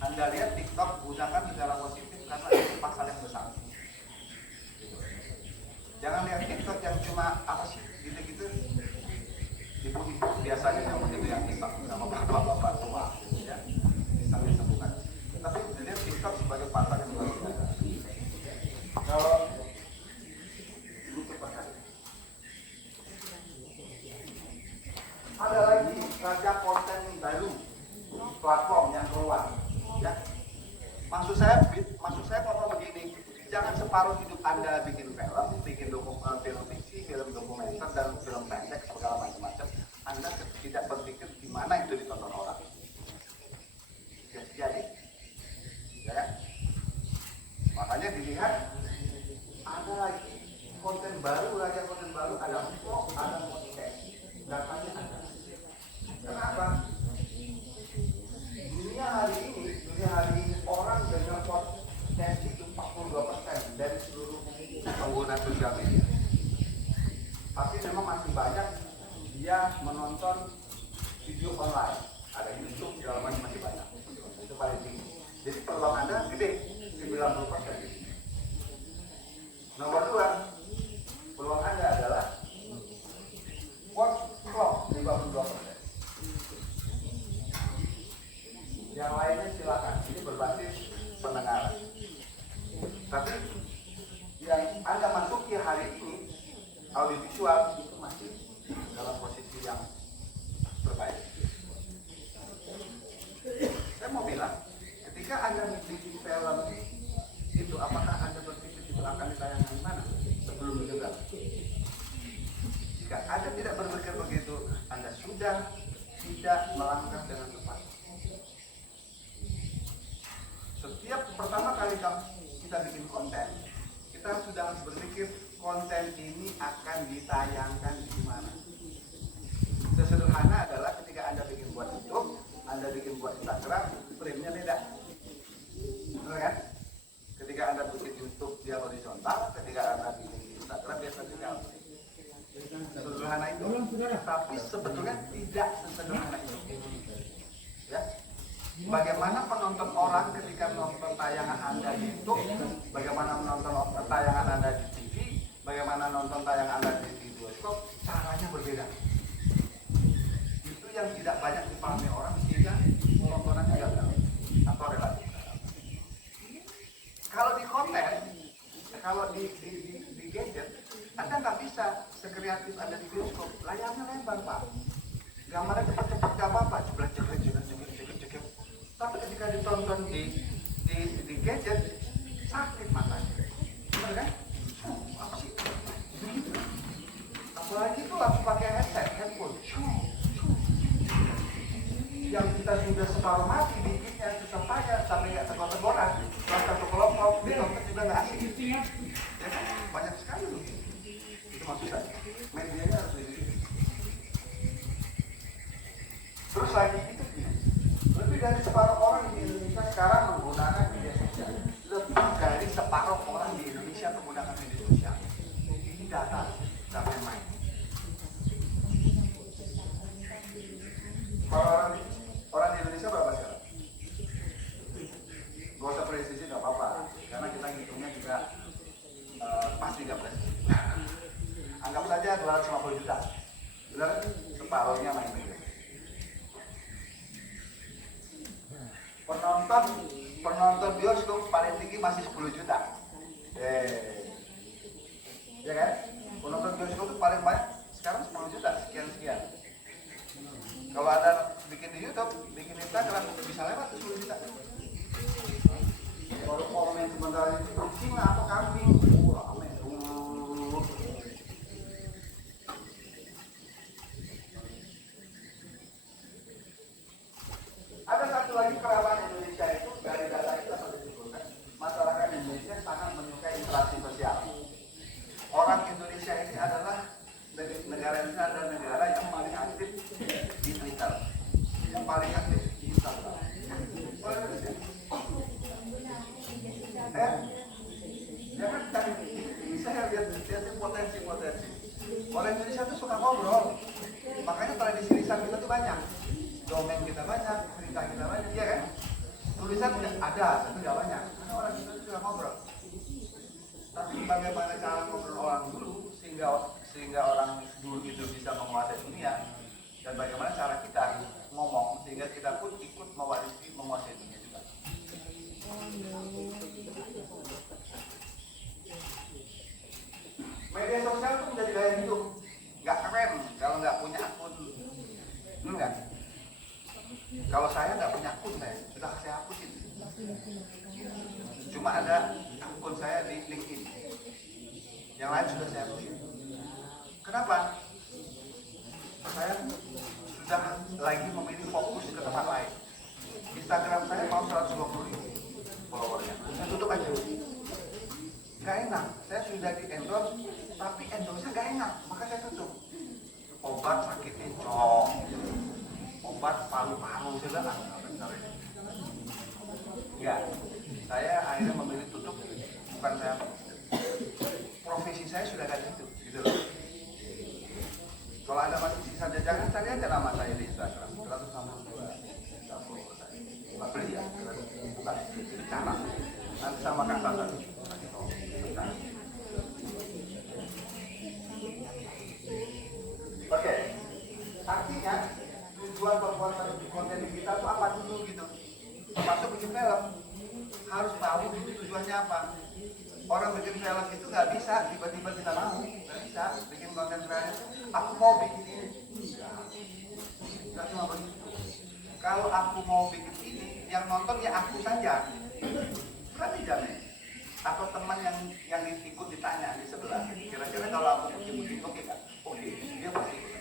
Anda lihat TikTok gunakan secara positif karena itu pasal yang besar. Gitu. Jangan lihat TikTok yang cuma apa sih gitu-gitu. Ibu-ibu biasanya yang begitu yang TikTok sama bapak-bapak tua, ya. Misalnya bukan. Tapi lihat TikTok sebagai pasal yang luar biasa. Kalau ada lagi raja konten baru platform yang keluar, ya. Maksud saya ngomong begini, jangan separuh hidup Anda bikin film, bikin film fiksi, film dokumenter dan film pendek segala macam-macam. Anda tidak berpikir di mana itu ditonton orang. Jadi, ya. Makanya dilihat ada lagi konten baru, ada vlog, ada podcast, datanya ada. Kenapa? Dunia hari ini orang dengar podcast itu 42% dari seluruh pengguna sosial media. Tapi memang masih banyak dia menonton video online, ada YouTube, segala macam masih banyak. Itu paling tinggi. Jadi peluang Anda gede, 90%. Nomor 2, peluang Anda adalah watch vlog 52%. Yang lainnya silakan, ini berbasis pendengaran. Tapi yang Anda masuki hari ini audiovisual itu masih dalam posisi yang terbaik. Saya mau bilang, ketika Anda bikin film itu, apakah Anda berpikir itu akan ditayangkan di mana sebelum digelar? Jika Anda tidak berpikir begitu, Anda sudah tidak melangkah dengan tepat. Setiap pertama kali kita bikin konten, kita sudah harus berpikir konten ini akan ditayangkan di mana. Sesederhana adalah ketika Anda bikin buat YouTube, Anda bikin buat Instagram, frame-nya beda. Benar kan? Ketika Anda bikin YouTube dia horizontal, ketika Anda bikin Instagram dia vertikal. Sederhana itu, tapi sebetulnya tidak sesederhana itu. Ya. Bagaimana penonton orang ketika menonton tayangan Anda di YouTube, bagaimana menonton tayangan Anda di TV, bagaimana nonton tayangan Anda di bioskop, caranya berbeda. Itu yang tidak banyak dipahami orang sehingga tontonannya gagal atau relatif. Kalau di konten, kalau di gadget, Anda nggak bisa sekreatif Anda di bioskop, layarnya lebar Pak. Gambarnya cepat-cepat nggak apa-apa, jeblak. Tapi ketika ditonton di gadget, sakit matanya. Benar kan? Apa sih? Apalagi itu langsung pakai headphone. Yang kita sudah separuh mati bikinnya susah payah sampai nggak tegor-tegoran. Kalau satu kelompok ditonton juga nggak asik. Ya kan? Banyak sekali loh. Itu maksud saya. Medianya harus lebih. Terus lagi itu lebih dari separuh orang di Indonesia sekarang menggunakan media sosial. Lebih dari separuh orang di Indonesia menggunakan media sosial. Ini data main. Kalau orang di Indonesia berapa sekarang? Gak usah presisi, gak apa-apa. Karena kita ngitungnya juga pasti gak presisi. Anggap saja 250 juta. Benar? Separuhnya main media. Penonton bioskop paling tinggi masih 10 juta. Ya kan? Penonton bioskop itu paling banyak sekarang 10 juta sekian. Kalau ada bikin di YouTube, bikin Instagram bisa lewat 10 juta. Baru komen sebentar ini kucing apa kambing, rame. Ada satu lagi kerawanan Indonesia itu dari data itu dapat disimpulkan masyarakat Indonesia sangat menyukai interaksi sosial. Orang Indonesia ini adalah negara yang paling aktif di Twitter, yang paling aktif di Instagram. Orang Indonesia. Jangan cari saya lihat potensi. Orang Indonesia itu suka ngobrol, makanya tradisi lisan kita tuh banyak, dongeng kita banyak, cerita kita banyak, ya kan? Tulisan ada, tapi nggak banyak, karena orang Indonesia suka ngobrol. Tapi bagaimana cara ngobrol orang dulu sehingga orang dulu itu bisa menguasai dunia, dan bagaimana cara kita ngomong sehingga kita pun ikut menguasai dunia juga. Media sosial itu menjadi gaya hidup, nggak keren kalau nggak punya akun, enggak. Kalau saya nggak punya akun, sudah saya hapusin. Cuma ada akun saya di LinkedIn, yang lain sudah saya hapusin. Kenapa? Saya sudah lagi memilih fokus ke tempat lain. Instagram saya mau 120.000 followernya, saya tutup aja. Gak enak, saya sudah di endorse, tapi endorse-nya gak enak, maka saya tutup. Obat sakit encok, obat paru-paru, saya bilang enggak, saya akhirnya memilih tutup. Bukan saya, profesi saya sudah gak gitu loh. Kalau ada masih sisa jajangan, cari aja nama saya di Instagram 162. Nggak beli ya, bukan, itu cara. Nanti sama Kak Tata. Oke, artinya tujuan pembuatan konten digital itu apa dulu gitu. Termasuk bikin film, harus tahu itu tujuannya apa. Orang bikin film itu nggak bisa tiba-tiba kita mau, nggak bisa bikin konten kreatif. Aku mau bikin ini, nggak cuma begitu. Kalau aku mau bikin ini, yang nonton ya aku saja, berarti jamin. Atau teman yang ikut ditanya di sebelah, kira-kira kalau aku bikin oke nggak? Oke, dia pasti ikut.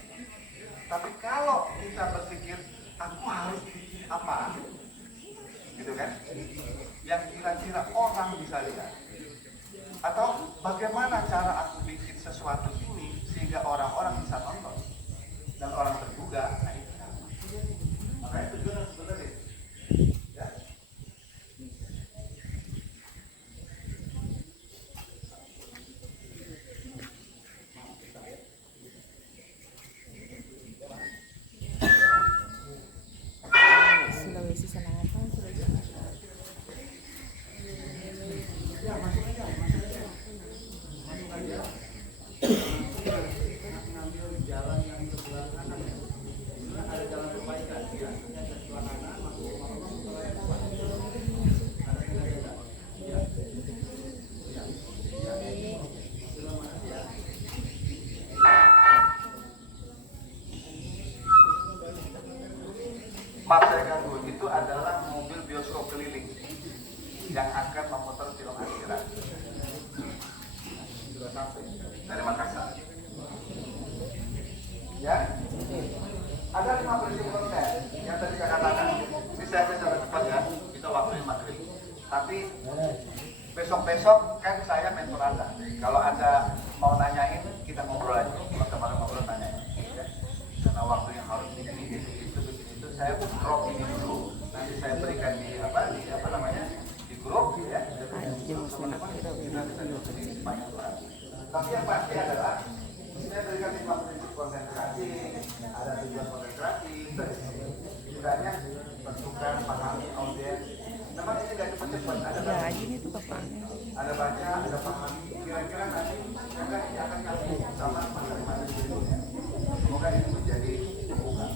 Tapi kalau kita berpikir aku harus bikin apa, gitu kan? Yang kira-kira orang bisa lihat. Atau bagaimana cara aku bikin sesuatu ini sehingga orang-orang bisa nonton dan orang tergugah, nah itu. Makanya tujuan harus berbeda. Ya. Sulawesi Selatan, Ngambil jalan yang sebelah kanan, ada jalan perbaikan. Ya, sebelah kanan masuk maaf saya ganggu, itu adalah mobil bioskop keliling yang akan memutar film akhirat. Sudah sampai dari Makassar. Ya, ada 5 prinsip konten yang tadi saya katakan. Ini saya secara cepat ya, kita waktunya maghrib. Tapi besok-besok kan saya mentor Anda. Kalau Anda mau nanyain, kita ngobrol aja. Kalau kemarin ngobrol nanyain. Ya. Karena waktunya harus begini, itu, saya drop ini dulu. Nanti saya berikan di apa namanya di grup ya. Tapi yang pasti adalah saya berikan 5 prinsip konsentrasi, ada tujuan konsentrasi, setidaknya bentukan, pahami, audiens. Memang ini nggak cepat-cepat, ada baca, ada baca, ada pahami. Kira-kira nanti semoga ini akan nyambung sama materi-materi berikutnya. Semoga ini menjadi pembuka.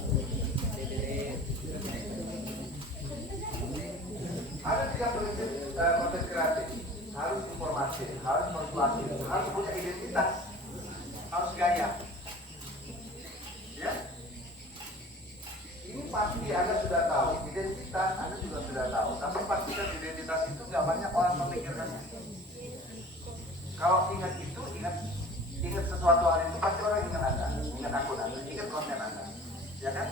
pasti Anda sudah tahu, identitas Anda juga sudah tahu. Tapi pastikan identitas itu nggak banyak orang memikirkannya. Kalau ingat itu, ingat sesuatu hal itu pasti orang ingat Anda, ingat akun Anda, ingat konten Anda, ya kan?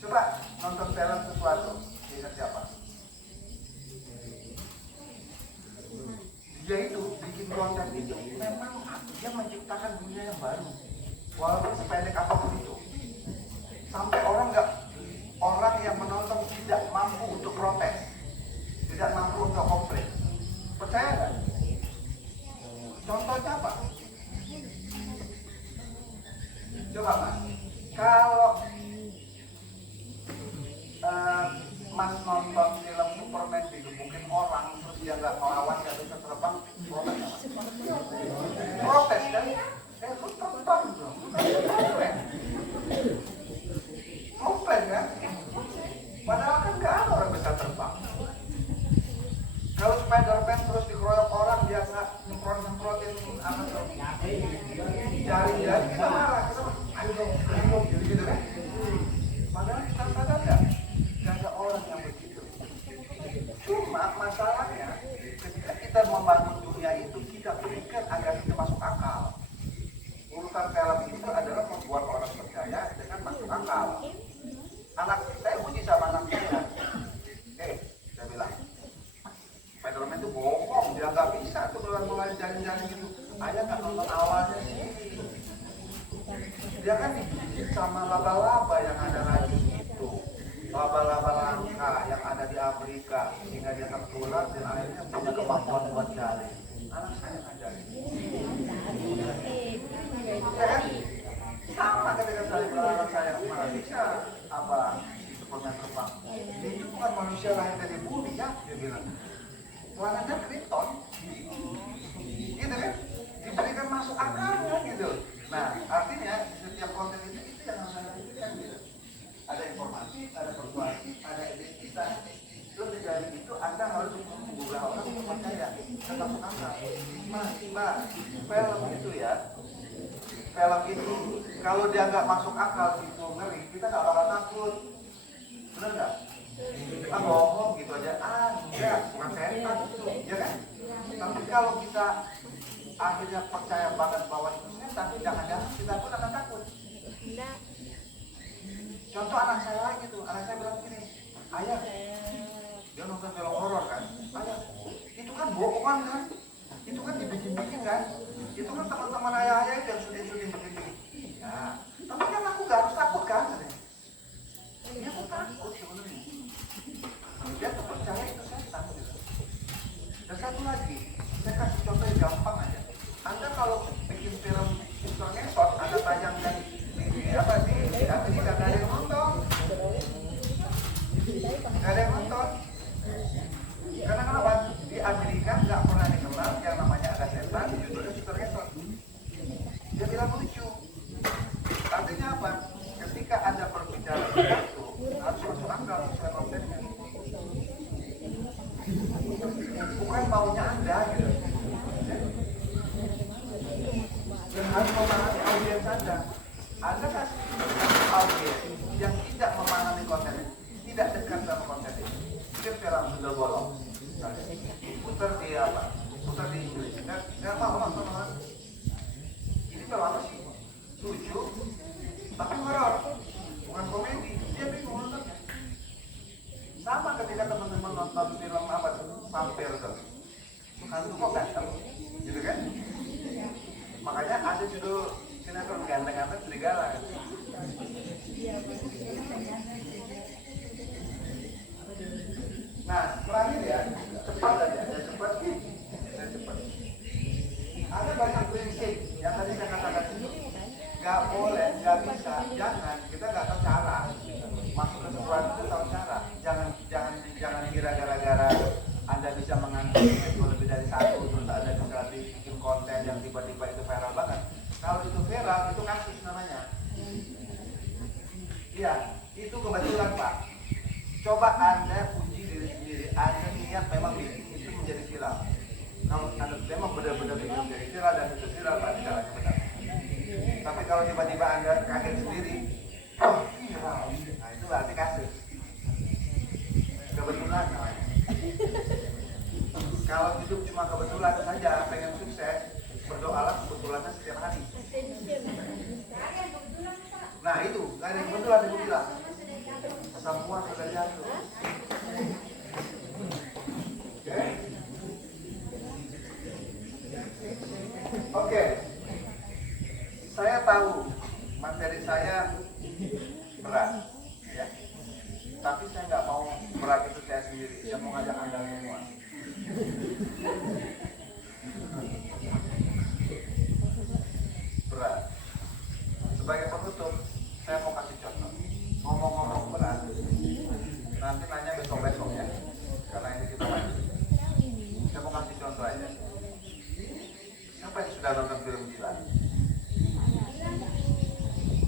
Coba nonton film sesuatu, ingat siapa? Dia itu bikin konten itu memang dia menciptakan dunia yang baru, walaupun sependek apapun itu. Sampai orang yang menonton tidak mampu untuk protes, tidak mampu untuk komplain. Percaya nggak? Contohnya apa? Coba Mas, kalau Mas nonton film Superman digebukin orang terus dia nggak melawan, nggak bisa terbang, protes nggak, Mas? Protes kan? Lu terbang dong, lu kan komplain kan? Padahal kan nggak ada orang bisa terbang. Kalau Spiderman terus dikeroyok orang, dia nggak nyemprotin apa tuh jari-jari, kita marah, kita ayo dong gitu kan? Padahal kita sadar nggak ada orang yang begitu. Cuma masalahnya ketika kita membangun dunia itu, kita berikan agar itu masuk akal. Urusan film itu adalah membuat orang percaya dengan masuk akal. Anak saya uji sama anak saya, saya bilang Spiderman itu bohong, dia nggak bisa tuh mulai jalan-jalan gitu. Ayah nggak nonton awalnya sih. Dia kan dibikin sama laba-laba yang ada lagi itu, laba-laba langka yang ada di Afrika, sehingga dia tertular dan akhirnya punya kemampuan buat jalan. Anak saya ngajarin. Ya kan? Sama ketika saya bilang saya mana bisa apa Superman terbang. Itu bukan manusia lahir dari bumi ya, dia bilang. Planetnya Krypton, gitu kan? Diberikan masuk akalnya gitu. Nah, artinya setiap konten itu yang harus Anda pikirkan gitu. Ada informasi, ada persuasi, ada identitas. Terus di dalam itu Anda harus mengubah orang untuk percaya dan masuk akal. Nah, film itu ya, film itu kalau dia nggak masuk akal itu ngeri, kita nggak bakal takut, benar nggak? Ah bohong gitu aja, enggak, bukan setan itu, ya kan? Tapi kalau kita akhirnya percaya banget bahwa itu setan, jangan-jangan kita pun akan takut. Contoh anak saya lagi tuh, anak saya bilang gini, ayah, dia nonton film horor kan, ayah, itu kan bohongan kan? Itu kan dibikin-bikin kan? Itu kan teman-teman ayah itu yang syuting bikin-bikin. Iya, tapi kan aku gak harus takut kan? Dia tuh takut sebenarnya. Dia tuh percaya itu setan gitu. Dan satu lagi, saya kasih contoh yang gampang aja. Anda kalau bikin film ngesot, Anda tayangkan di apa di Amerika, gak ada yang nonton. Gak ada yang nonton. Karena kenapa? Di Amerika nggak pernah dikenal yang namanya ada setan, judulnya Super Ngesot. Dia bilang lucu. Artinya apa? Ketika Anda berbicara sesuatu, harus masuk akal sesuai kontennya. Bukan maunya Anda gitu. Dan harus memahami audiens Anda. Anda kasih audiens yang tidak memahami kontennya, tidak dekat sama kontennya. Mungkin film sudah bolong. Putar di apa? Putar di Inggris. Nggak mau nonton. Ini film apa sih? Lucu, tapi horor, bukan komedi. Dia bingung nontonnya. Sama ketika teman-teman nonton film apa tuh? Vampir tuh. Hantu kok ganteng, gitu kan? Makanya ada judul sinetron ganteng-ganteng serigala kan? Nah, terakhir ya, cepat aja, cepat. Ada banyak prinsip yang tadi saya katakan itu. Gak boleh, gak bisa, jangan, kita gak tahu cara. Masuk ke sesuatu itu tahu cara. Jangan kira gara-gara Anda bisa mengangkat itu lebih dari satu, terus Anda bisa bikin konten yang tiba-tiba itu viral banget. Kalau itu viral, itu kasus namanya. Iya, itu kebetulan Pak. Coba Anda uji diri sendiri, Anda niat memang bikin itu menjadi viral. Kalau Anda memang benar-benar bikin menjadi viral dan itu viral, berarti caranya benar. Tapi kalau tiba-tiba Anda kaget sendiri, oh viral, nah itu berarti kan Tadi kebetulan ibu bilang semua sudah jatuh. Oke. Oke. Saya tahu materi saya berat, ya. Tapi saya nggak mau berat itu saya sendiri. Saya mau ngajak Anda semua. Berat. Sebagai penutup, saya mau kasih contoh. Ngomong-ngomong berat, nanti nanya besok-besok ya. Karena ini kita lanjut. Saya mau kasih contoh aja. Siapa yang sudah nonton film Dilan?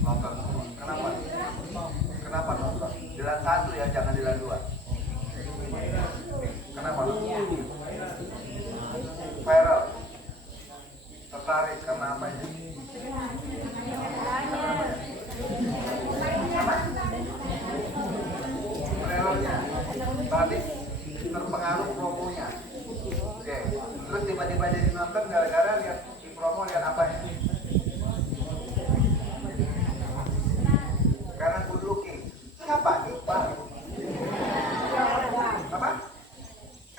Nonton semua. Kenapa? Kenapa nonton? Dilan 1 ya, jangan Dilan 2. Kenapa nonton? Viral. Tertarik karena apa ya? Trailernya. Tadi terpengaruh promonya. Oke. Terus tiba-tiba jadi nonton gara-gara lihat di promo, lihat apa ya? Karena good looking. Siapa? Iqbal. Apa?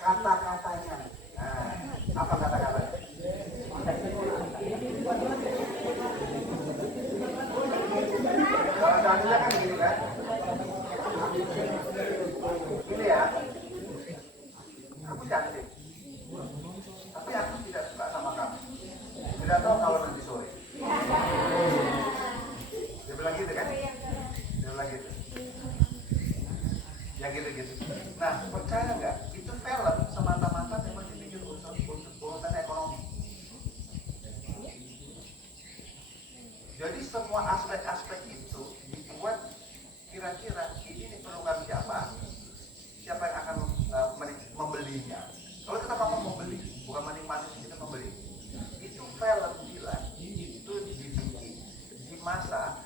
Kata-katanya. Nah, apa kata-katanya? Kalau seandainya kan gitu kan? Ini ya, kamu cantik, tapi aku tidak suka sama kamu. Tidak tahu kalau nanti sore. Dia bilang gitu kan? Dia bilang gitu. Ya gitu-gitu. Nah, percaya nggak? Itu film semata-mata memang dibikin urusan ekonomi. Jadi semua aspek-aspek itu dibuat kira-kira ini diperlukan siapa? Siapa yang akan membelinya? Kalau kita ngomong membeli, bukan menikmati, kita membeli. Itu film gila, itu dibikin di masa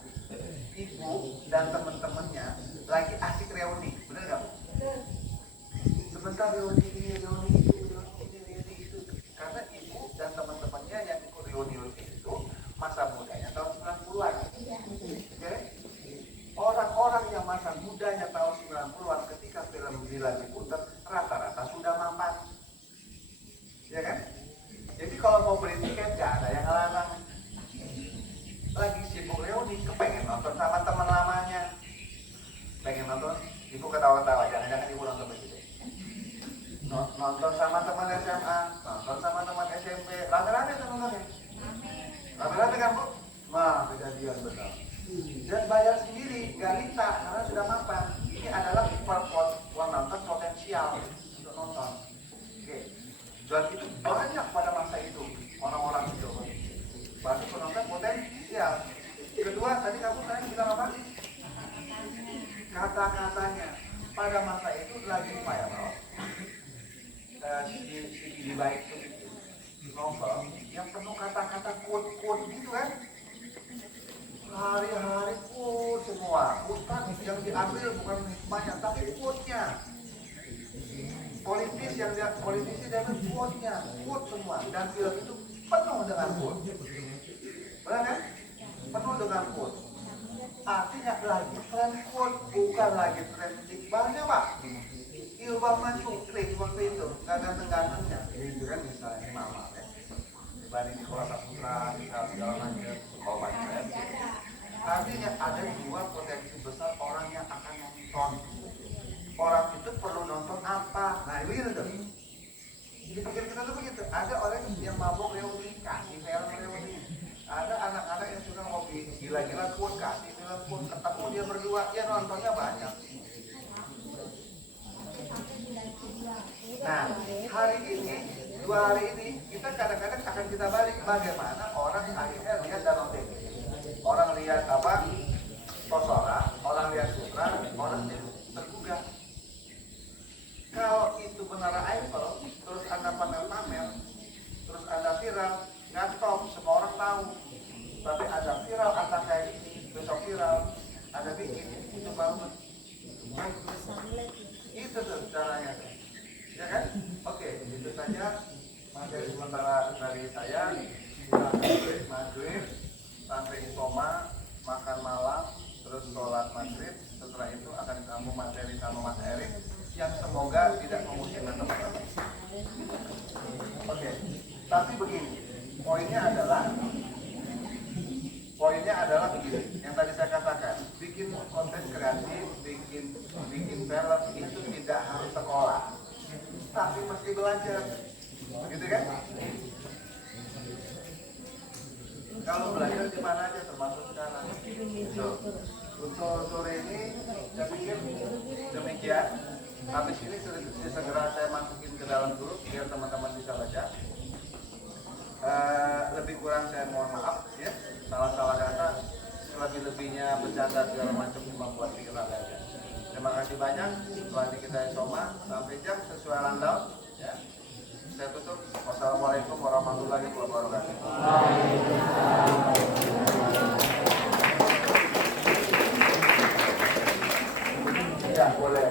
ibu dan teman-temannya lagi asik reuni, benar nggak Bu? Sebentar reuni ini, reuni itu, reuni itu. Karena ibu dan teman-temannya yang ikut reuni itu masa mudanya tahun 90-an. Oke? Orang-orang yang masa mudanya tahun 90-an ketika film Dilan diputar rata-rata sudah mapan. Ya kan? Jadi kalau mau beli tiket gak ada yang ngelarang. Lagi sibuk reuni, kepengen nonton sama teman lamanya. Pengen nonton, ibu ketawa-tawa, jangan-jangan ibu nonton begitu. Nonton sama teman SMA, nonton sama teman SMP, rame-rame tuh nontonnya. Rame-rame kan Bu? Nah, kejadian benar. Dan bayar sendiri, gak minta, karena sudah mapan. Ini adalah penonton potensial untuk nonton. Oke. Dan itu banyak pada masa itu, orang-orang itu. Banyak penonton potensial. Kedua, tadi kamu bilang apa? Kata-katanya. Pada masa itu lagi viral. Si baik itu novel yang penuh kata-kata quote-quote gitu kan. Hari-hari quote semua. Quote yang diambil bukan hikmahnya, tapi quote-nya. Politisi dapat quote-nya, quote semua. Dan film itu penuh dengan quote. Benar kan? Penuh dengan quote. Artinya lagi tren quote, bukan lagi tren Iqbalnya Pak. Ilham Sukri waktu itu, nggak ganteng-gantengnya. Itu kan misalnya Mama ya. Dibanding Nikola Saputra, segala macam, kalau banyak. Artinya ada dua potensi besar orang yang akan nonton. Orang itu perlu nonton apa? Nah ini gitu tuh. Dipikir kita tuh begitu. Ada orang yang mabok reuni, kasih film reuni. Ada anak-anak yang suka ngopi, gila-gila quote, kasih film quote. Ketemu dia berdua, ya nontonnya banyak. Nah, hari ini, 2 hari ini, kita kadang-kadang akan kita balik bagaimana orang akhirnya lihat Danau TV. Orang lihat apa? Tosora, orang lihat Sutra, orang tergugah. Kalau itu menara Eiffel, terus Anda pamer-pamer, terus Anda viral, nggak stop, semua orang tahu. Tapi Anda viral, Anda kayak ini, besok viral, Anda bikin, itu baru. Itu tuh caranya. Ya kan? Oke, itu saja materi sementara dari saya. Maghrib, sampai Isoma, makan malam, terus sholat maghrib, setelah itu akan disambung materi sama Mas Erik yang semoga tidak memusingkan teman-teman. Oke, tapi begini, poinnya adalah begini, yang tadi saya katakan, bikin konten kreatif, bikin film itu tidak harus sekolah, tapi mesti belajar, gitu kan? Kalau belajar di mana aja, termasuk sekarang. Untuk sore ini, saya pikir demikian. Habis ini segera saya masukin ke dalam grup biar teman-teman bisa baca. Lebih kurang saya mohon maaf ya, salah-salah kata, lebih-lebihnya bercanda segala macam cuma buat pikiran aja. Terima kasih banyak. Setelah ini kita soma sampai jam sesuai rundown ya. Saya tutup. Wassalamualaikum warahmatullahi wabarakatuh. Ya, boleh.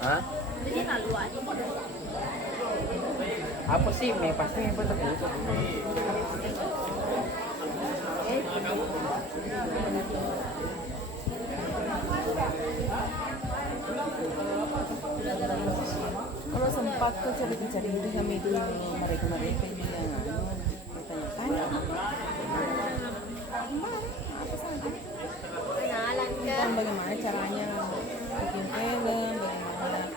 Hah? Apa sih? May pasti may betul itu. Kalau sempat ke cari-cari itu kami itu mereka ini yang bertanya-tanya. Apa saja? Kan bagaimana caranya bikin film, bagaimana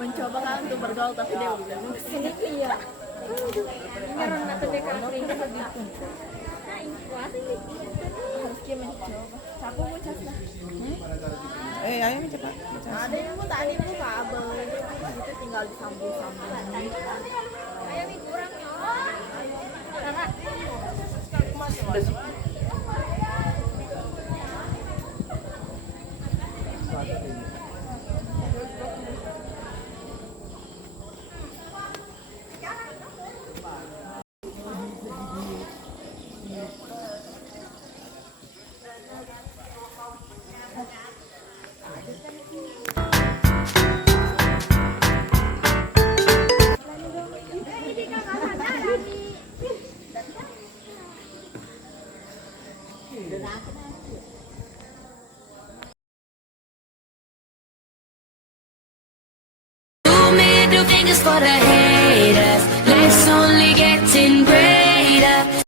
Mencoba kan untuk bergaul tapi dia bilang kesini iya. Karena nanti dia kan gitu. harus dia mencoba. Aku mau coba. Ayo cepat. Ada yang mau tadi mau kabel itu tinggal disambung-sambung. Ayo nih kurang ya. Two middle fingers for the